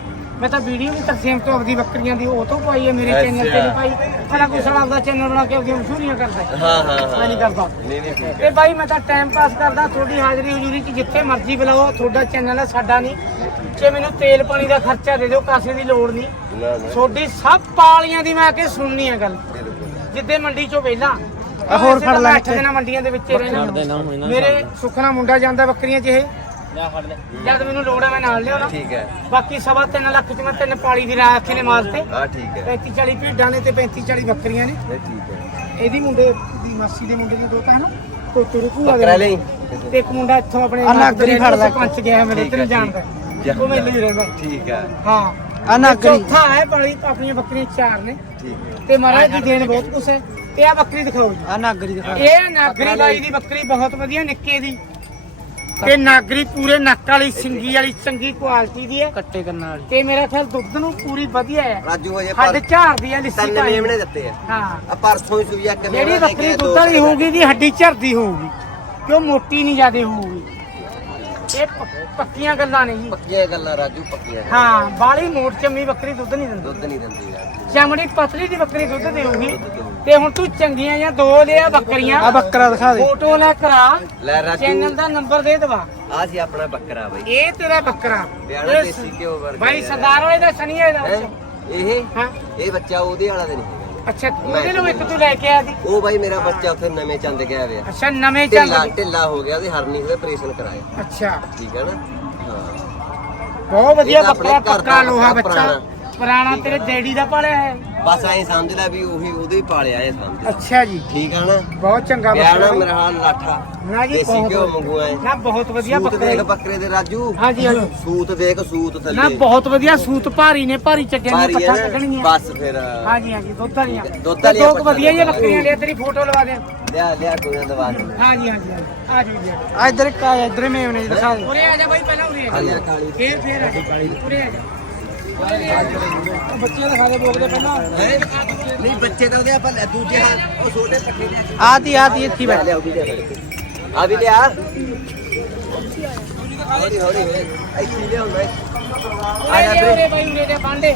ਮੈਂ ਤਾਂ ਵੀਡੀਓ ਵੀ ਤਰਸੇਮ ਤੋਂ ਆਪਦੀ ਬੱਕਰੀਆਂ ਦੀ ਉਹ ਤੋਂ ਪਾਈ ਹੈ ਮੇਰੇ ਚੈਨਲ ਤੇ ਨਹੀਂ ਪਾਈ ਕੋਈ ਸਾਲਾ ਆਪਦਾ ਚੈਨਲ ਬਣਾ ਕੇ ਆਪਦੀਆਂ ਮਸ਼ਹੂਰੀਆਂ ਕਰਦਾ ਹੈ। ਹਾਂ ਹਾਂ ਹਾਂ। ਮੈਂ ਨਹੀਂ ਕਰਦਾ। ਨਹੀਂ ਨਹੀਂ ਠੀਕ ਤੇ ਬਾਈ ਮੈਂ ਤਾਂ ਟਾਈਮ ਪਾਸ ਕਰਦਾ ਤੁਹਾਡੀ ਹਾਜ਼ਰੀ ਹਜ਼ੂਰੀ ਚ ਜਿੱਥੇ ਮਰਜ਼ੀ ਬੁਲਾਓ ਤੁਹਾਡਾ ਚੈਨਲ ਹੈ ਸਾਡਾ ਨਹੀਂ। ਜੇ ਮੈਨੂੰ ਤੇਲ ਪਾਣੀ ਦਾ ਖਰਚਾ ਦੇ ਦਿਓ ਕਾਸੇ ਦੀ ਲੋੜ ਨਹੀਂ। ਤੁਹਾਡੀ ਸਭ ਪਾਲੀਆਂ ਦੀ ਮੈਂ ਆ ਕੇ ਸੁਣਨੀ ਆ ਗੱਲ। ਜਿੱਦੇ ਮੰਡੀ ਚੋਂ ਪਹਿਲਾਂ ਆ ਹੋਰ ਫੜ ਲੈ ਇੱਥੇ। ਮੰਡੀਆਂ ਦੇ ਵਿੱਚ ਹੀ ਰਹਿਣਾ। ਮੇਰੇ ਸੁਖਣਾ ਮੁੰਡਾ ਜਾਂਦਾ ਬੱਕਰੀਆਂ 'ਚ ਇਹ। ਜਦ ਮੈਨੂੰ ਲੋੜ ਹੈ ਮੈਂ ਨਾਲ ਲਿਆਉਣਾ। ਠੀਕ ਹੈ। ਬਾਕੀ ਸਵਾ ਤਿੰਨ ਲੱਖ 'ਚ ਮੈਂ ਤਿੰਨ ਪਾਲੀ ਦੀ ਰਾਖ ਨੇ ਮਾਰਤੇ। ਹਾਂ ਠੀਕ ਹੈ। 35 40 ਭੇਡਾਂ ਨੇ ਤੇ 35 40 ਬੱਕਰੀਆਂ ਨੇ। ਇਹ ਠੀਕ ਹੈ। ਇਹਦੀ ਮੁੰਡੇ ਦੀ ਮਾਸੀ ਦੇ ਮੁੰਡੇ ਦੀ ਦੋ ਤਾਂ ਹੈ ਨਾ ਕੋਈ ਤੇਰੀ ਭੂਆ ਬੱਕਰਾ ਦੇ ਲਈ ਤੇ ਇੱਕ ਮੁੰਡਾ ਇੱਥੋਂ ਆਪਣੇ ਆ ਨਾਗਰੀ ਫੜ ਲੈ। ਪੰਚ ਗਿਆ ਹੈ ਮੇਰੇ ਠੀਕ ਤੇ ਹੈ, ਜਾਣਦਾ ਠੀਕ। ਉਹ ਮੈਨੂੰ ਹੀ ਰਹਿੰਦਾ ਠੀਕ ਹੈ। ਹਾਂ। ਆ ਨਾਗਰੀ ਚੌਥਾ ਹੈ ਪਾਲੀ ਆਪਣੀਆਂ ਬੱਕਰੀਆਂ ਚਾਰ ਨੇ। ਠੀਕ ਹੈ। ਤੇ ਮਹਾਰਾਜ ਦੀ ਦੇਣ ਬਹੁਤ ਕੁਛ ਹੈ। ਤੇ ਆ ਬੱਕਰੀ ਦਿਖਾਓ ਜੀ। ਆ ਨਾਗਰੀ ਦਿਖਾ। ਇਹ ਨਾਗਰੀ ਬਾਈ ਦੀ ਬੱਕਰੀ ਬਹੁਤ ਵਧੀਆ ਨਿੱਕੇ ਦੀ। ਤੇ ਨਾਗਰੀ ਪੂਰੇ ਨੱਕ ਵਾਲੀ ਸਿੰਗੀ ਵਾਲੀ ਚੰਗੀ ਕੁਆਲਿਟੀ ਦੀ ਹੈ। ਕੱਟੇ ਕੰਨਾਂ ਵਾਲੀ। ਤੇ ਮੇਰਾ ਖਿਆਲ ਦੁੱਧ ਨੂੰ ਪੂਰੀ ਵਧੀਆ ਹੈ। ਰਾਜੂ ਹਜੇ ਹੱਡ ਝਾੜਦੀ ਹੈ ਲਿੱਸੀ ਤਿੰਨ ਪਾਈ। ਮੇਮਣੇ ਦਿੱਤੇ ਆ। ਹਾਂ। ਆ ਪਰਸੋਂ ਹੀ ਸੂਈ ਆ ਕਿਵੇਂ ਜਿਹੜੀ ਬੱਕਰੀ ਦੁੱਧ ਵਾਲੀ ਹੋਊਗੀ ਦੀ ਹੱਡੀ ਝੜਦੀ ਹੋਊਗੀ। ਕਿਉਂ ਮੋਟੀ ਨਹੀਂ ਜ਼ਿਆਦੇ ਹੋਊਗੀ? ਇਹ ਪ- ਪੱਕੀਆਂ ਗੱਲਾਂ ਨੇ ਜੀ ਪੱਕੀਆਂ ਗੱਲਾਂ ਰਾਜੂ ਪੱਕੀਆਂ ਗੱਲਾਂ। ਹਾਂ ਬਾਲੀ ਮੋਟ ਚੰਮੀ ਬੱਕਰੀ ਦੁੱਧ ਨਹੀਂ ਦਿੰਦੀ। ਦੁੱਧ ਨਹੀਂ ਦਿੰਦੀ ਯਾਰ ਚਮੜੀ ਪਤਲੀ ਦੀ ਬੱਕਰੀ ਦੁੱਧ ਦੇਊਗੀ। ਤੇ ਹੁਣ ਤੂੰ ਚੰਗੀਆਂ ਜਾਂ ਦੋ ਲਿਆ ਬੱਕਰੀਆਂ ਆ ਬੱਕਰਾ ਦਿਖਾ ਦੇ। ਫੋਟੋ ਲੈ ਕਰਾ। ਲੈ ਰਾਜੂ। ਚੈਨਲ ਦਾ ਨੰਬਰ ਦੇ ਦਵਾ। ਆ ਸੀ ਆਪਣਾ ਬੱਕਰਾ ਬਾਈ। ਇਹ ਤੇਰਾ ਬੱਕਰਾ। ਬਿਆਣਾ ਇਹ ਦੇਸੀ ਘਿਓ ਵਰਗਾ ਬਾਈ ਯਾਰ। ਸਰਦਾਰ ਵਾਲੇ ਦਾ ਸਨੀ ਹੈ ਇਹਦਾ ਹੈਂ? ਬੱਚਾ। ਇਹ? ਹਾਂ। ਇਹ ਬੱਚਾ ਉਹਦੇ ਵਾਲਾ ਤੇ ਨਹੀਂ। ਅੱਛਾ ਉਹਦੇ ਨੂੰ ਇੱਕ ਤੂੰ ਲੈ ਕੇ ਆਇਆ ਸੀ ਉਹ ਬਾਈ ਮੇਰਾ ਬੱਚਾ ਉੱਥੇ ਨਵੇਂ ਚੰਦ ਗਿਆ ਹੋਇਆ। ਅੱਛਾ ਨਵੇਂ ਢਿੱਲਾ ਹੋ ਗਿਆ ਉਹਦੀ ਹਰਨੀ ਉਹਦੇ ਆਪਰੇਸ਼ਨ ਕਰਾਇਆ। ਅੱਛਾ। ਠੀਕ ਹੈ ਨਾ? ਹਾਂ। ਬਹੁਤ ਵਧੀਆ ਇਹ ਤਾਂ ਆਪਣੇ ਬੱਕਰਾ ਘਰ ਪੱਕਾ ਲੋਹਾ ਬੱਚਾ। ਪੁਰਾਣਾ। ਪੁਰਾਣਾ ਤੇਰੇ ਡੈਡੀ ਦਾ ਪਾਲਿਆ ਹੈ? ਬਸ ਐਂ ਸਮਝ ਲੈ ਵੀ ਉਹੀ ਉਹਦੇ ਹੀ ਪਾਲਿਆ ਇਹ ਸਮਝ। ਅੱਛਾ ਜੀ। ਠੀਕ ਆ ਨਾ? ਬਹੁਤ ਚੰਗਾ ਬੱਕਰਾ। ਮੇਰਾ ਹਾਲ ਲਾਠਾ ਨਾ ਜੀ ਦੇਸੀ ਬਹੁਤ ਘਿਓ ਵਧੀਆ। ਮੰਗੂ ਐ। ਨਾ ਬਹੁਤ ਵਧੀਆ ਸੂਤ ਬੱਕਰਾ। ਦੇਖ ਜੀ। ਬੱਕਰੇ ਦੇ ਰਾਜੂ। ਹਾਂਜੀ ਹਾਂਜੀ। ਸੂਤ ਦੇਖ ਸੂਤ ਨਾ ਥੱਲੇ ਬਹੁਤ ਵਧੀਆ ਸੂਤ। ਭਾਰੀ ਨੇ ਭਾਰੀ ਚੱਡਿਆਂ ਦੀਆਂ ਭਾਰੀ ਪੱਠਾਂ ਹੈ ਨਾ, ਕੱਢਣੀਆਂ ਬਸ ਫਿਰ। ਹਾਂਜੀ ਹਾਂਜੀ ਦੁੱਧ ਵਾਲੀਆਂ। ਦੁੱਧ ਤੇ ਵਾਲੀਆਂ ਦੋ ਕੁ ਵਧੀਆ ਜਿਹੀਆਂ ਬੱਕਰੀਆਂ ਲਿਆ ਤੇਰੀ ਫੋਟੋ ਲਵਾ ਦੇ। ਲਿਆ ਲਿਆ ਕੋਈ ਨਾ ਦਵਾ ਦੇ। ਹਾਂਜੀ ਹਾਂਜੀ ਹਾਂਜੀ। ਆ ਜਾਓ ਜੀ ਆ ਇੱਧਰ ਆ ਇੱਧਰ ਮੇਵਨੇ ਜੀ ਦਿਖਾ ਦੇ। ਉਰੇ ਆ ਜਾ ਬਾਈ ਪਹਿਲਾਂ ਉਰੇ ਆ ਜਾ। ਕਾਲੀ। ਫੇਰ ਫੇਰ ਆ ਜਾ। ਉਰੇ ਆ ਜਾ। ਬੱਚੇ ਦਿਖਾ ਦੇ ਬੋਲਦੇ ਪਹਿਲਾਂ ਨਹੀਂ ਬੱਚੇ ਤਾਂ ਉਹਦੇ ਆਪਾਂ ਲੈ- ਦੂਜੇ ਹੱਥ ਉਹ ਛੋਟੇ ਪੱਠੇ ਨੇ ਆ ਦੀ ਆ ਦੀ ਇੱਥੇ ਬੈਠ ਲਿਆ ਵੀ ਲਿਆ ਆ ਵੀ ਲਿਆ। ਹੌਲੀ ਹੌਲੀ ਹੋਏ ਇੱਥੇ ਲਿਆਉਂਦਾ ਆ ਜਾ ਉਰੇ ਵੀਰੇ ਉਰੇ ਬਾਈ ਉਰੇ ਦੇ ਬਾਂਡੇ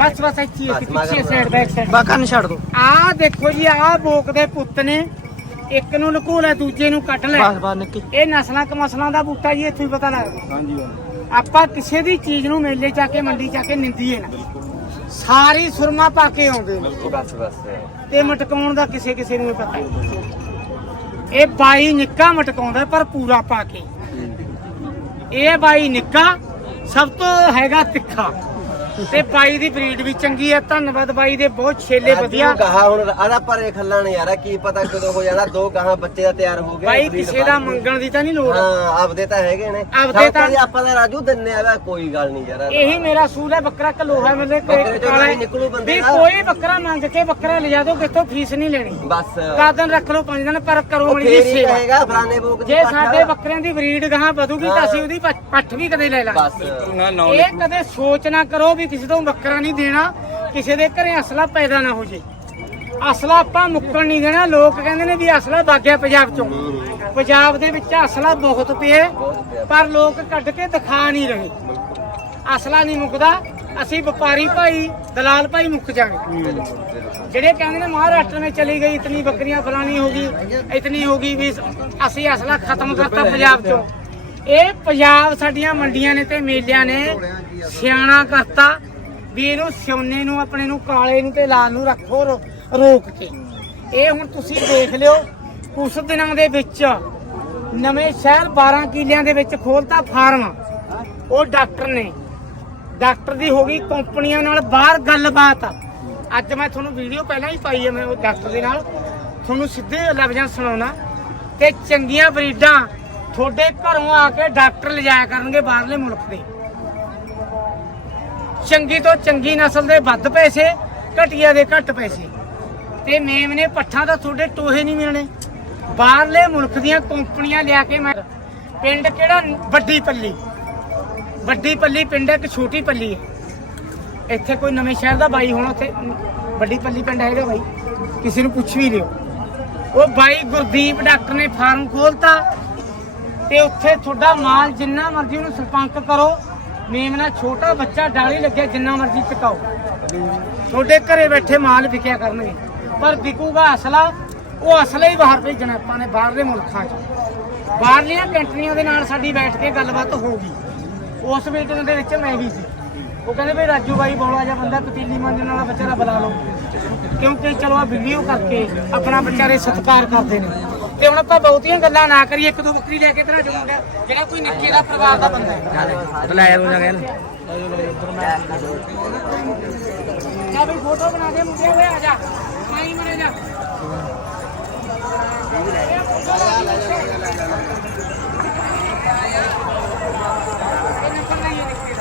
ਬਸ ਬਸ ਇੱਥੇ ਹੀ ਹੈ, ਬਸ, ਪਿੱਛੇ ਮਗਰ ਸਾਈਡ ਬੈਕ ਸਾਈਡ ਬਾ ਕੰਨ ਛੱਡ ਦੋ। ਆਹ ਦੇਖੋ ਜੀ ਆਹ ਬੋਕ ਦੇ ਪੁੱਤ ਨੇ। ਇੱਕ ਨੂੰ ਲੁਕੋ ਲੈ ਦੂਜੇ ਨੂੰ ਕੱਟ ਲੈ। ਬਸ ਬਸ ਨਿੱਕੀ। ਇਹ ਨਸਲਾਂ ਕਮਸਲਾਂ ਦਾ ਬੂਟਾ ਜੀ ਇੱਥੋਂ ਹੀ ਪਤਾ ਲੱਗਦਾ। ਹਾਂਜੀ। ਆਪਾਂ ਕਿਸੇ ਦੀ ਚੀਜ਼ ਨੂੰ ਮੇਲੇ ਚ ਕੇ ਮੰਡੀ ਚ ਕੇ ਨਿੰਦੀਏ ਨਾ। ਸਾਰੀ ਸੁਰਮਾ ਪਾ ਕੇ ਆਉਂਦੇ ਨੇ। ਬਸ ਬਸ। ਤੇ ਮਟਕਾਉਣ ਦਾ ਕਿਸੇ ਕਿਸੇ ਨੂੰ ਪਤਾ। ਨਹੀਂ ਇਹ ਬਾਈ ਨਿੱਕਾ ਮਟਕਾਉਂਦਾ ਪਰ ਪੂਰਾ ਪਾ ਕੇ। ਇਹ ਬਾਈ ਨਿੱਕਾ ਸਭ ਤੋਂ ਹੈਗਾ ਤਿੱਖਾ। ਤੇ ਬਾਈ ਦੀ ਬਰੀਡ ਵੀ ਚੰਗੀ ਹੈ ਧੰਨਵਾਦ ਬਾਈ ਦੇ ਬਹੁਤ ਛੇਲੇ ਵਧੀਆ। ਕਹਾ ਹੁਣ ਆਦਾ ਪਰੇ ਖੱਲਾਂ ਨੇ ਯਾਰਾ ਕੀ ਪਤਾ ਕਦੋਂ ਹੋ ਜਾਣਾ ਦੋ ਗਾਹਾਂ ਬੱਚੇ ਦਾ ਤਿਆਰ ਹੋ ਗਏ ਬਾਈ ਕਿਸੇ ਦਾ। ਮੰਗਣ ਦੀ ਤਾਂ ਨਹੀਂ ਲੋੜ। ਹਾਂ ਆਪਦੇ ਤਾਂ ਹੈਗੇ ਨੇ। ਆਪਦੇ ਤੋਂ ਆਪਾਂ ਦਾ ਰਾਜੂ ਦਿੰਨੇ ਆ ਵਾ ਕੋਈ ਗੱਲ ਨਹੀਂ ਯਾਰ ਇਹੀ ਮੇਰਾ ਸੂਲ ਹੈ ਬੱਕਰਾ ਕਲੋਹਾ ਮੇਰੇ ਬੱਕਰੇ ਕੋਈ ਕਾਲਾ ਨਿਕਲੂ ਬੰਦੇ ਵੀ ਦਾ। ਕੋਈ ਬੱਕਰਾ ਮੰਗ ਕੇ ਬੱਕਰਾ ਲਿਜਾ ਦੋ ਕਿਤੋਂ ਫੀਸ ਨਹੀਂ ਲੈਣੀ। ਬਸ। ਦਸ ਦਿਨ ਰੱਖ ਲਓ ਪੰਜ ਦਿਨ ਪਰ ਕਰੋ ਮਣੀ ਦੀ ਸੇਵਾ। ਕਹੇਗਾ ਫਲਾਣੇ ਬੋਕ ਜੇ ਸਾਡੇ ਬੱਕਰਿਆਂ ਦੀ ਬਰੀਡ ਗਾਹਾਂ ਵਧੂਗੀ ਤਾਂ ਅਸੀਂ ਉਹਦੀ ਪੱਠ- ਪੱਠ ਵੀ ਕਦੇ ਲੈ ਲਾਂਗੇ। ਬਸ। ਇਹ ਕਦੇ ਸੋਚ ਨਾ ਕਰੋ ਵੀ ਕਿਸੇ ਤੋਂ ਬੱਕਰਾ ਨਹੀਂ ਦੇਣਾ, ਕਿਸੇ ਦੇ ਘਰੇ ਅਸਲਾ ਪੈਦਾ ਨਾ ਹੋ ਜੇ। ਅਸਲਾ ਆਪਾਂ ਮੁੱਕਣ ਨਹੀਂ ਦੇਣਾ, ਲੋਕ ਕਹਿੰਦੇ ਨੇ ਵੀ ਅਸਲਾ ਬਾਗਿਆ ਪੰਜਾਬ ਚੋਂ। ਪੰਜਾਬ ਦੇ ਵਿੱਚ ਅਸਲਾ ਬਹੁਤ ਪਿਆ, ਪਰ ਲੋਕ ਕੱਢ ਕੇ ਦਿਖਾ ਨਹੀਂ ਰਹੇ। ਅਸਲਾ ਨਹੀਂ ਮੁੱਕਦਾ, ਅਸੀਂ ਵਪਾਰੀ ਭਾਈ, ਦਲਾਲ ਭਾਈ ਮੁੱਕ ਜਾਗੇ। ਜਿਹੜੇ ਕਹਿੰਦੇ ਨੇ ਮਹਾਰਾਸ਼ਟਰ ਵਿੱਚ ਚਲੀ ਗਈ, ਇਤਨੀ ਬੱਕਰੀਆਂ ਫਲਾਣੀ ਹੋ ਗਈ, ਇਤਨੀ ਹੋ ਗਈ ਵੀ ਅਸੀਂ ਅਸਲਾ ਖਤਮ ਕਰਤਾ ਪੰਜਾਬ ਚੋਂ। ਇਹ ਪੰਜਾਬ ਸਾਡੀਆਂ ਮੰਡੀਆਂ ਨੇ ਤੇ ਮੇਲਿਆਂ ਨੇ ਸਿਆਣਾ ਕਰਤਾ ਵੀ ਇਹਨੂੰ ਸਿਉਨੇ ਨੂੰ, ਆਪਣੇ ਨੂੰ, ਕਾਲੇ ਨੂੰ ਤੇ ਲਾਲ ਨੂੰ ਰੱਖੋ ਰੋਕ ਕੇ। ਇਹ ਹੁਣ ਤੁਸੀਂ ਦੇਖ ਲਿਓ ਕੁਝ ਦਿਨਾਂ ਦੇ ਵਿੱਚ ਨਵੇਂ ਸ਼ਹਿਰ 12 ਕਿਲਿਆਂ ਦੇ ਵਿੱਚ ਖੋਲਤਾ ਫਾਰਮ। ਉਹ ਡਾਕਟਰ ਨੇ। ਡਾਕਟਰ ਦੀ ਹੋ ਗਈ ਕੰਪਨੀਆਂ ਨਾਲ ਬਾਹਰ ਗੱਲਬਾਤ। ਅੱਜ ਮੈਂ ਤੁਹਾਨੂੰ ਵੀਡੀਓ ਪਹਿਲਾਂ ਹੀ ਪਾਈ ਹੈ, ਮੈਂ ਉਹ ਡਾਕਟਰ ਦੇ ਨਾਲ। ਤੁਹਾਨੂੰ ਸਿੱਧੇ ਲਫ਼ਜ਼ਾਂ ਸੁਣਾਉਣਾ। ਤੇ ਚੰਗੀਆਂ ਬਰੀਡਾਂ ਤੁਹਾਡੇ ਘਰੋਂ ਆ ਕੇ ਡਾਕਟਰ ਲਿਜਾਇਆ ਕਰਨਗੇ ਬਾਹਰਲੇ ਮੁਲਕ ਦੇ। ਚੰਗੀ ਤੋਂ ਚੰਗੀ ਨਸਲ ਦੇ ਵੱਧ ਪੈਸੇ, ਘਟੀਆ ਦੇ ਘੱਟ ਪੈਸੇ। ਤੇ ਮੇਮ ਨੇ ਪੱਠਾਂ ਦਾ ਤੁਹਾਡੇ ਟੋਹੇ ਨਹੀਂ ਮਿਲਣੇ। ਬਾਹਰਲੇ ਮੁਲਕ ਦੀਆਂ ਕੰਪਨੀਆਂ ਲਿਆ ਕੇ ਮੈਂ ਪਿੰਡ ਕਿਹੜਾ ਵੱਡੀ ਪੱਲੀ? ਵੱਡੀ ਪੱਲੀ ਪਿੰਡ ਹੈ ਕਿ ਛੋਟੀ ਪੱਲੀ ਹੈ। ਇੱਥੇ ਕੋਈ ਨਵੇਂ ਸ਼ਹਿਰ ਦਾ ਬਾਈ ਹੋਣਾ ਉੱਥੇ। ਵੱਡੀ ਪੱਲੀ ਪਿੰਡ ਹੈਗਾ ਬਾਈ। ਕਿਸੇ ਨੂੰ ਪੁੱਛ ਵੀ ਲਿਓ। ਉਹ ਬਾਈ ਗੁਰਦੀਪ ਡਾਕਟਰ ਨੇ ਫਾਰਮ ਖੋਲਤਾ। ਤੇ ਉੱਥੇ ਤੁਹਾਡਾ ਮਾਲ ਜਿੰਨਾ ਮਰਜ਼ੀ ਉਹਨੂੰ ਸਰਪੰਕ ਕਰੋ। ਮੇਮਨਾ ਛੋਟਾ ਬੱਚਾ ਡਾਲੀ ਲੱਗਿਆ ਜਿੰਨਾ ਮਰਜ਼ੀ ਚਕਾਓ। ਤੁਹਾਡੇ ਘਰੇ ਬੈਠੇ ਮਾਲ ਵਿਕਿਆ ਕਰਨਗੇ। ਪਰ ਵਿਕੂਗਾ ਅਸਲਾ, ਉਹ ਅਸਲਾ ਹੀ ਬਾਹਰ ਭੇਜਣਾ ਆਪਾਂ ਨੇ ਬਾਹਰਲੇ ਮੁਲਕਾਂ 'ਚ। ਬਾਹਰਲੀਆਂ ਕੰਟਰੀਆਂ ਦੇ ਨਾਲ ਸਾਡੀ ਬੈਠ ਕੇ ਗੱਲਬਾਤ ਹੋ ਗਈ। ਉਸ ਮੀਟਿੰਗ ਦੇ ਵਿੱਚ ਮੈਂ ਵੀ ਸੀ। ਉਹ ਕਹਿੰਦੇ ਵੀ ਰਾਜੂ ਬਾਈ ਬੋਲਾ ਜਾਂ ਬੰਦਾ, ਪਤੀਲੀ ਮੰਜਣ ਵਾਲਾ ਵਿਚਾਰਾ ਬੁਲਾ ਲਓ। ਕਿਉਂਕਿ ਚਲੋ ਆ ਵੀਡੀਓ ਕਰਕੇ ਆਪਣਾ ਵਿਚਾਰੇ ਸਤਿਕਾਰ ਕਰਦੇ ਨੇ। ਤੇ ਹੁਣ ਆਪਾਂ ਬਹੁਤੀਆਂ ਗੱਲਾਂ ਨਾ ਕਰੀਏ ਇੱਕ ਦੋ ਬੱਕਰੀ ਲੈ ਕੇ ਤੇਰਾ ਜਮੂਗਾ ਜਿਹੜਾ ਕੋਈ ਨਿੱਕੇ ਦਾ ਪਰਿਵਾਰ ਦਾ ਬੰਦਾ ਹੈ। ਲੈ ਰੋ ਜਾ ਗਿਆ ਜਾ ਬਈ ਫੋਟੋ ਬਣਾ ਦੇ ਮੁੰਡੇ ਓਏ ਆ ਜਾ। ਆਈ ਮਰੇ ਜਾ। ਇਹ ਨੰਬਰ ਨਹੀਂ ਹੈ ਨਿੱਕੇ ਦਾ।